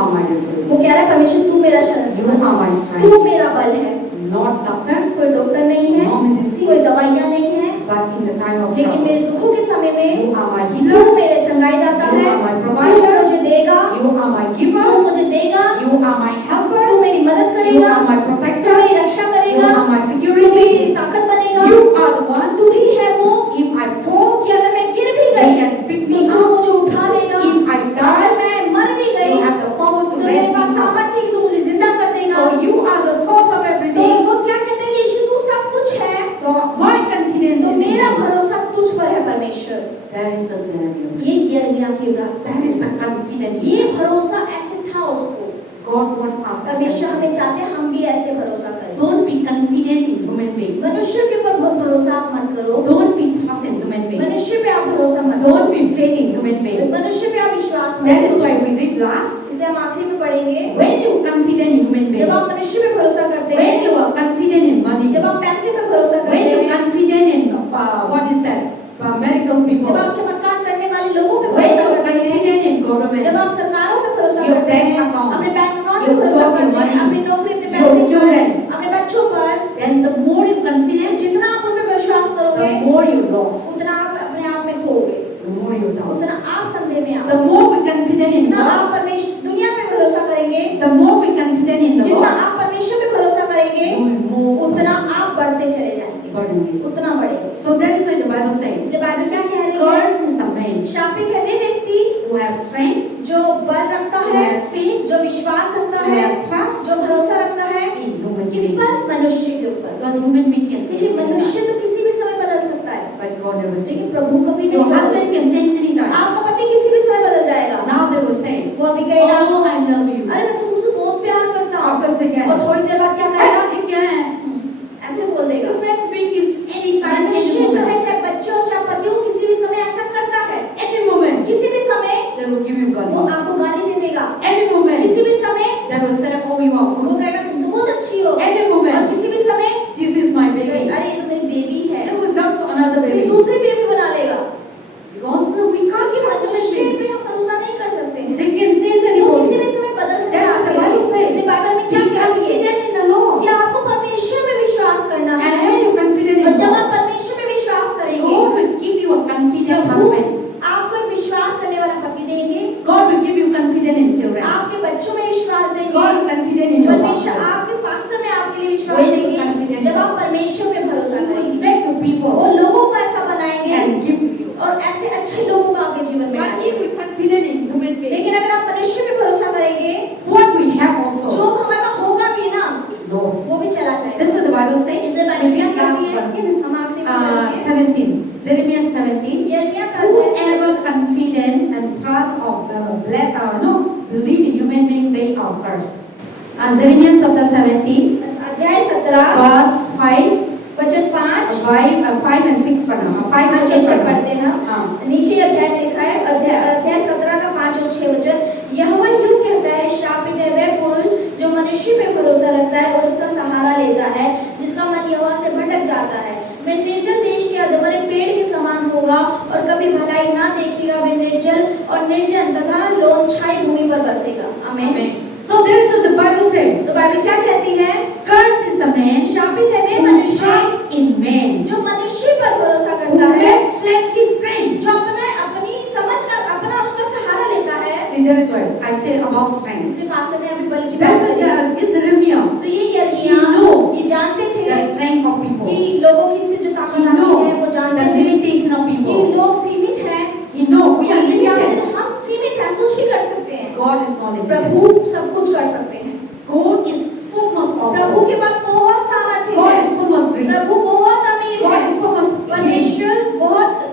are my वो refuge. कह रहा है परमेश्वर तू मेरा शरण You are my तू strength. मेरा बल है। Not doctors, कोई डॉक्टर नहीं है, no medicine, कोई दवाइयाँ नहीं है, but in the time of लेकिन trouble, मेरे दुखों के समय में you are my तू healer, मेरे चंगाई दाता you है, are my तू provider, मुझे देगा, you are my तू giver, मुझे देगा, you are my helper, तू मेरी मदद you करेगा, are my तू protector, मेरी रक्षा you करेगा, are my तू मेरी security. ताकत बनेगा, You are the one. तू ही है वो If I fall, कि अगर मैं गिर भी you गई can pick तो me तू up. मुझे उठा लेगा, If I अगर die, मैं मर भी you गई have the power तो to तेरे raise me पास up. सामर्थ्य है कि तू मुझे जिंदा कर देगा। So you are the source of तो everything. वो क्या कहते हैं कि यीशु तू सब कुछ है, So my confidence तो is in मेरा you. भरोसा तुझ पर है परमेश्वर। That is the scenario. ये यिर्मयाह की बात, That is the confidence. ये भरोसा ऐसे था उसको। God wants us. परमेश्वर हमें चाहते हैं हम भी ऐसे भरोसा करें। Don't be confident in human being. मनुष्य के ऊपर बहुत भरोसा आप मत करो, Don't be trust in human being. मनुष्य पे आप भरोसा मत करो, Don't be faith in human being. मनुष्य पे आप विश्वास मत That is करो। why we read last. इसलिए हम आखिरी में पढ़ेंगे, When you confident in human being, जब आप मनुष्य पे भरोसा करते when हैं, you are confident in money, जब आप पैसे पे भरोसा when करते you हैं, confident in what is that? Miracle people. जब आप चमत्कार करने वाले लोगों पे When भरोसा you are करते हैं, confident in government, जब आप सरकारों पे भरोसा Your करते bank हैं, account, अपने बैंक अकाउंट पे your भरोसा job, your करते हैं, money, अपनी नौकरी, अपने your पैसे children, पर, अपने बच्चों पर, then the more you confident, जितना आप उन पे विश्वास करोगे, the more you lost, उतना आप अपने आप में खोगे, the more you down. उतना आप संदेह में The आओगे। more we confident in जितना God, आप परमेश्वर दुनिया पे भरोसा करेंगे, the more we confident in the जितना Lord, आप परमेश्वर पे भरोसा करेंगे, you will move उतना आप बढ़ते चले जाएंगे, accordingly. उतना बढ़ेंगे। So that is why the Bible says, इसलिए बाइबल क्या कह रही है? cursed is the man शापित है वे व्यक्ति who have strength, जो बल रखता who है, have faith, जो विश्वास रखता who है, have trust जो भरोसा रखता है, in human किस being. पर? मनुष्य के ऊपर। Because human being can देखिए change anytime, मनुष्य तो किसी भी समय बदल सकता है, but God never लेकिन changes. प्रभु कभी Your नहीं husband बदलता। can change anytime. आपका पति किसी भी समय बदल जाएगा। Now they will say, वो अभी कहेगा, oh, I love you. अरे मैं तुमसे बहुत प्यार करता हूँ, आपस से क्या है? और थोड़ी देर बाद क्या कहेगा? ये क्या है? ऐसे बोल देगा। Human being is anytime, मनुष्य any जो है, moment. चाहे बच्चे हो चाहे पति हो, किसी भी समय ऐसा करता है। Any moment, किसी भी समय they will give you वो God. आपको गाली दे देगा। Any moment, किसी भी समय they will say, oh, you are वो good. कहेगा तुम तो बहुत अच्छी हो। Any और moment, किसी भी समय this is my अरे baby. ये तो मेरी बेबी है, They will jump to another फिर baby. दूसरी बेबी बना लेगा। Because no, we can't क्योंकि trust human मनुष्य being. पे हम भरोसा नहीं कर सकते हैं। They can change any वो किसी moment. भी समय बदल सकता That's what the है। Bible says. इसलिए बाइबल में Be क्या कह रही है? confident in the Lord. कि आपको परमेश्वर में विश्वास करना है, And when you confident और in जब God, आप परमेश्वर में विश्वास करेंगे, God will give you a confident Prabhu husband. आपको एक विश्वास करने वाला पति देंगे, God will give you confidence in children. आपके बच्चों में विश्वास देंगे, God will confident in your परमेश्वर pastor. आपके पास्टर में आपके लिए विश्वास When you देंगे। confident जब आप परमेश्वर में भरोसा You will करेंगे, make to people वो लोगों को ऐसा बनाएंगे and give you. और ऐसे अच्छे लोगों को आपके जीवन में But लाएंगे। if we confident in human being, लेकिन अगर आप मनुष्य पे भरोसा करेंगे, what we have जो also हमारे पास होगा भी ना, lost. वो भी चला जाएगा। This is what the Bible says. इसलिए बाइबल क्या Read कहती last है? one. हम आखिरी में पढ़ेंगे। 17. Jeremiah 17. यिर्मयाह कहता है, Whoever confident and trust of believe in human being, they are cursed. Jeremiah chapter 17, अच्छा, अध्याय 17 verse 5, वचन 5 5 and 6 पढ़ना. 5 5 and और 6 6 पढ़ते हैं। हाँ. नीचे अध्याय में लिखा है, अध्याय 17 का 5 और 6 वचन, यहोवा यूं कहता है, शापित है वह पुरुष जो मनुष्य पे भरोसा रखता है और उसका सहारा लेता है, जिसका मन यहोवा से भटक जाता है। वह निर्जल देश के अधमरे पेड़ के समान होगा और कभी भलाई ना देखेगा। वह निर्जल और निर्जन तथा लोनछाई भूमि पर बसेगा। आमीन। So that is what the Bible says. तो बाइबल क्या कहती है? Cursed is the man शापित है वे who मनुष्य trusts in man, जो मनुष्य पर भरोसा who करता है, makes flesh his strength. जो अपनी समझ का अपना उसका सहारा लेता है। See, that is what I say about strength. इसलिए पास्टर ने अभी बल की बात That's करी। what this Jeremiah, तो ये he यिर्मयाह know ये जानते the थे strength of people. कि लोगों की से जो He ताकत आती know है वो the जानते थे limitation of कि people. लोग सीमित हैं। He know we are ये जानते limited. थे हम सीमित हैं, कुछ ही कर सकते हैं। God is not limited. प्रभु सब कुछ कर सकते हैं। God is so much Prabhu powerful. के पास बहुत सामर्थ्य God है। is so much rich. प्रभु बहुत अमीर God है। is so much परमेश्वर बहुत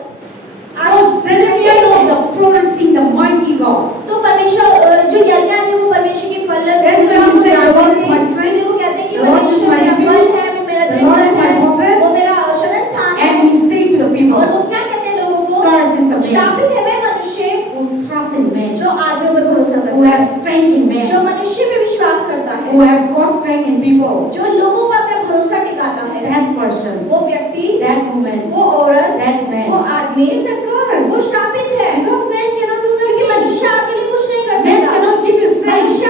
So Jeremiah know the flourishing, the mighty God. तो परमेश्वर जो यिर्मयाह थे वो परमेश्वर की फलत That's why he said, "The Lord is my strength. इसलिए वो कहते हैं कि The Lord is परमेश्वर my मेरा बल refuge. है, वो मेरा The Lord is my दृढ़ है, fortress." वो मेरा शरण स्थान है। And he said to the people, और वो क्या कहते हैं लोगों को? Cursed is the man शापित है वे मनुष्य who trusts in man, जो आदमियों पर भरोसा who करता है, have strength in जो man, मनुष्य पे विश्वास करता who है, have God's strength in people. जो लोगों पर अपना भरोसा टिकाता है। That person, वो व्यक्ति, that woman, वो औरत, that वो man आदमी is a curse. वो शापित है। Because man cannot do क्योंकि nothing. मनुष्य आपके लिए कुछ नहीं कर Man सकता। cannot give you strength. मनुष्य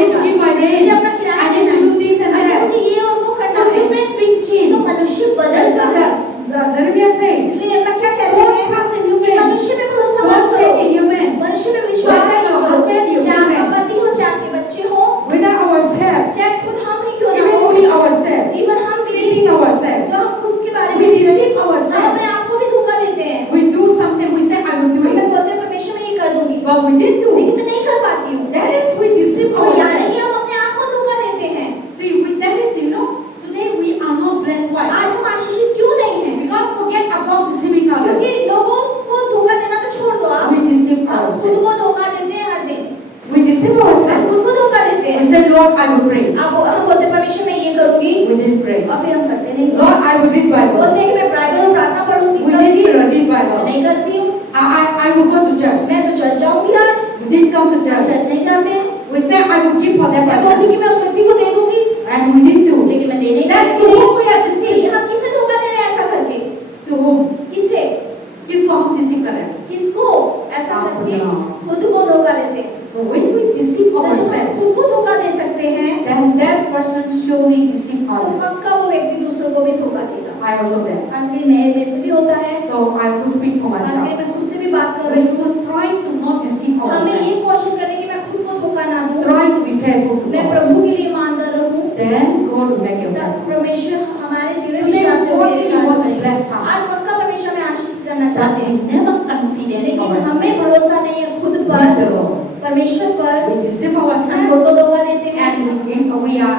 need to give my rent. मुझे अपना किराया I need to do this and अच्छा, that. मुझे ये और वो करना So है। human being change. तो मनुष्य That's बदलता what है। Jeremiah said. इसलिए मैं क्या कह Don't रही हूँ trust in कि human. मनुष्य पे भरोसा मत Don't करो। faith in human. मनुष्य पे विश्वास Whether मत your करो। husband, your चाहे आपका children. पति हो, चाहे आपके बच्चे हो, Whether ourselves, चाहे खुद हम ही क्यों ना even हो, we ourselves, इवन हम भी thinking ourselves, जो हम खुद के बारे we में deceive हम ourselves. अपने आप को भी धोखा देते हैं। We do something, we say, I will do हमें it. बोलते हैं परमेश्वर मैं ये कर दूंगी, But we didn't do लेकिन it. मैं नहीं कर पाती हूँ। That is, we deceive तो यानी ourselves. कि हम अपने आप को धोखा देते हैं। See, that is, today we are not blessed. Why? आज हम आशीषित क्यों नहीं हैं? Because forget about deceiving others. क्योंकि लोगों को धोखा देना तो छोड़ दो आप, We deceive हम खुद ourselves. को धोखा देते हैं हर दिन। We deceive हम ourselves. खुद को धोखा देते We हैं। say, Lord, I will pray. अब हम बोलते हैं परमेश्वर मैं ये करूंगी, We didn't pray. और फिर हम करते नहीं। Lord, I will read Bible. बोलते हैं कि मैं बाइबल और प्रार्थना पढ़ूंगी, We करूंगी, didn't read मैं Bible. नहीं करती हूँ। I will go to church. मैं तो चर्च जाऊंगी आज, We didn't come to हम church. चर्च नहीं जाते हैं। We say, I will give for that मैं बोलती हूँ person. कि मैं उस व्यक्ति को दे दूंगी, And we didn't do. लेकिन मैं दे नहीं That सकती। to whom we are deceived. हम किसे धोखा दे रहे हैं ऐसा करके? To whom? किसे? किसको हम deceive कर रहे हैं? किसको ऐसा आपको करके ना। खुद को धोखा देते हैं। So when we deceive तो जब हम ourselves, खुद को धोखा दे सकते हैं, then that person surely deceive तो others. पक्का वो व्यक्ति दूसरों को भी धोखा देगा। I also that. आजकल मेरे से भी होता है, So I also speak for आजकल myself. मैं खुद से भी बात कर We रही हूँ। should try to not deceive हमें ourselves. ये कोशिश करनी कि मैं खुद को धोखा ना दूं, Try to be faithful to मैं God. प्रभु के लिए ईमानदार रहूं। Then God will make you तब faithful. परमेश्वर हमारे जीवन Today विश्वास से God मेरे really साथ want to करें। bless us. आज पक्का परमेश्वर में आशीष करना But चाहते we हैं, never confident in लेकिन ourselves. हमें भरोसा नहीं है खुद With the पर, Lord. परमेश्वर पर। We deceive हम ourselves. खुद को धोखा देते हैं, And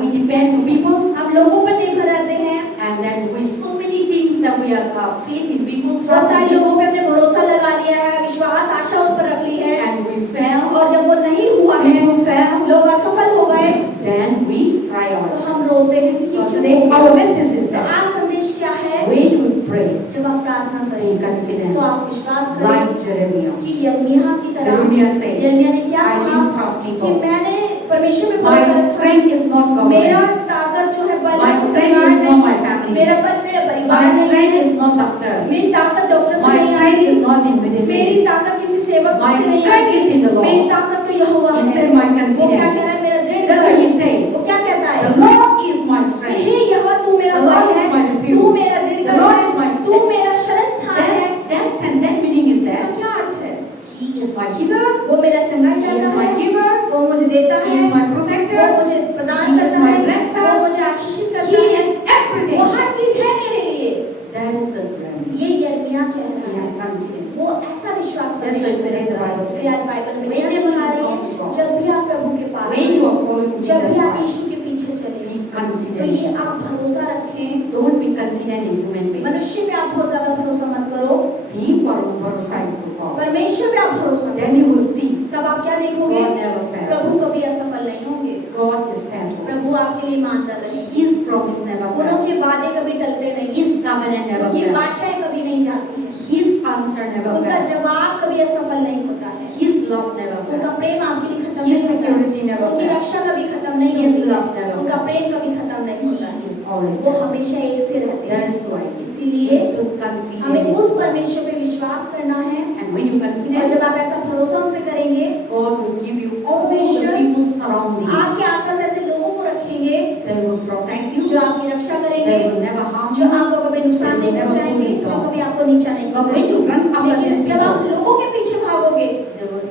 we depend to people, हम लोगों पर निर्भर रहते हैं, and then we so many things that we are faith in people, बहुत trust सारे in लोगों people, पे हमने भरोसा लगा लिया है, विश्वास आशा उन पर रख ली है, and we fail. और जब वो नहीं हुआ है, People fail. लोग असफल हो गए, Then we cry तो ourselves. हम रोते हैं कि So क्यों today हो our गया? message is तो that आज संदेश क्या है? when we pray, जब आप प्रार्थना be करें confident, तो आप विश्वास करें like Jeremiah. कि यिर्मयाह की तरह, Jeremiah said, यिर्मयाह ने क्या I कहा didn't trust कि people. मैंने परमेश्वर पे My भरोसा रखा, strength is not मेरा government. ताकत जो है बल My है, strength परिवार is not नहीं my है, family. मेरा बल मेरा परिवार My नहीं strength है, is not doctor. मेरी ताकत डॉक्टर से My नहीं strength आएगी, is not in मेरी medicine. ताकत किसी सेवक My से नहीं strength आएगी, is in the Lord. मेरी ताकत तो यहोवा He है। said, my वो क्या confidence. कह रहा है? मेरा दृढ़ That's what बल। he said. वो क्या कहता है? The Lord is my strength. हे यहोवा तू मेरा The बल Lord है, is my refuge. तू मेरा दृढ़ The बल Lord है, is my- तू मेरा शरण स्थान है। That meaning is इसका that क्या अर्थ है? He is my healer. वो मेरा चंगाई He करता is my है, giver. वो मुझे देता He है, is my वो protector. मुझे प्रदान He is करता my है, blesser. वो मुझे आशीषित He करता है, is वो everything. हर चीज है मेरे लिए। That is the strength. ये यिर्मयाह कह He रहा has है, confidence. वो ऐसा विश्वास Yes, परमेश्वर sir, में the रखता है। Bible says. इसलिए आज बाइबल में Whenever क्या सिखा you रही come to है? God, जब भी आप प्रभु के पास when you are following जब Jesus भी आप Christ, यीशु के पीछे चले, be तो confident. ये आप भरोसा रखें। Don't be confident in human beings. मनुष्य पे आप बहुत ज्यादा भरोसा मत करो, Be भरोसा in God. परमेश्वर पे आप भरोसा करो। Then you will see तब आप क्या देखोगे? God never fails. प्रभु कभी असफल नहीं होंगे, God is faithful. प्रभु आपके लिए ईमानदार रहेंगे, His promise never fails. उनके वादे कभी टलते नहीं, His covenant never उनकी fails. वाचाएं कभी नहीं जाती हैं, His answer never उनका fails. जवाब कभी असफल नहीं होता है, His love never उनका fails. प्रेम आपके लिए खत्म His नहीं होता, security never उनकी fails. रक्षा कभी खत्म नहीं His होती, love never उनका fails. प्रेम कभी खत्म नहीं होता है, He is always वो faithful. हमेशा एक से रहते That हैं। is why we इसीलिए should confident. हमें in उस God. परमेश्वर पे विश्वास करना है, And when you और confident, जब आप ऐसा भरोसा उन पे करेंगे, God will give you all the परमेश्वर people surrounding you. आपके आसपास ऐसे लोगों को रखेंगे They will protect you. जो आपकी रक्षा करेंगे, They will never harm जो you. आपको कभी नुकसान नहीं पहुंचाएंगे, जो कभी आपको नीचा नहीं But when you run after लेकिन these जब आप people, लोगों के पीछे भागोगे,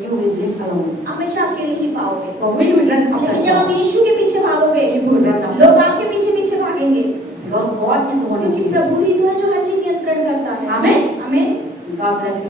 you will live alone. हमेशा अकेले ही पाओगे। But when you run after लेकिन जब आप God, यीशु के पीछे भागोगे, you will run after लोग God. आपके पीछे पीछे भागेंगे, Because God is the one who क्योंकि gives you. प्रभु ही तो है जो हर चीज नियंत्रण करता है। Amen. आमीन। God bless you.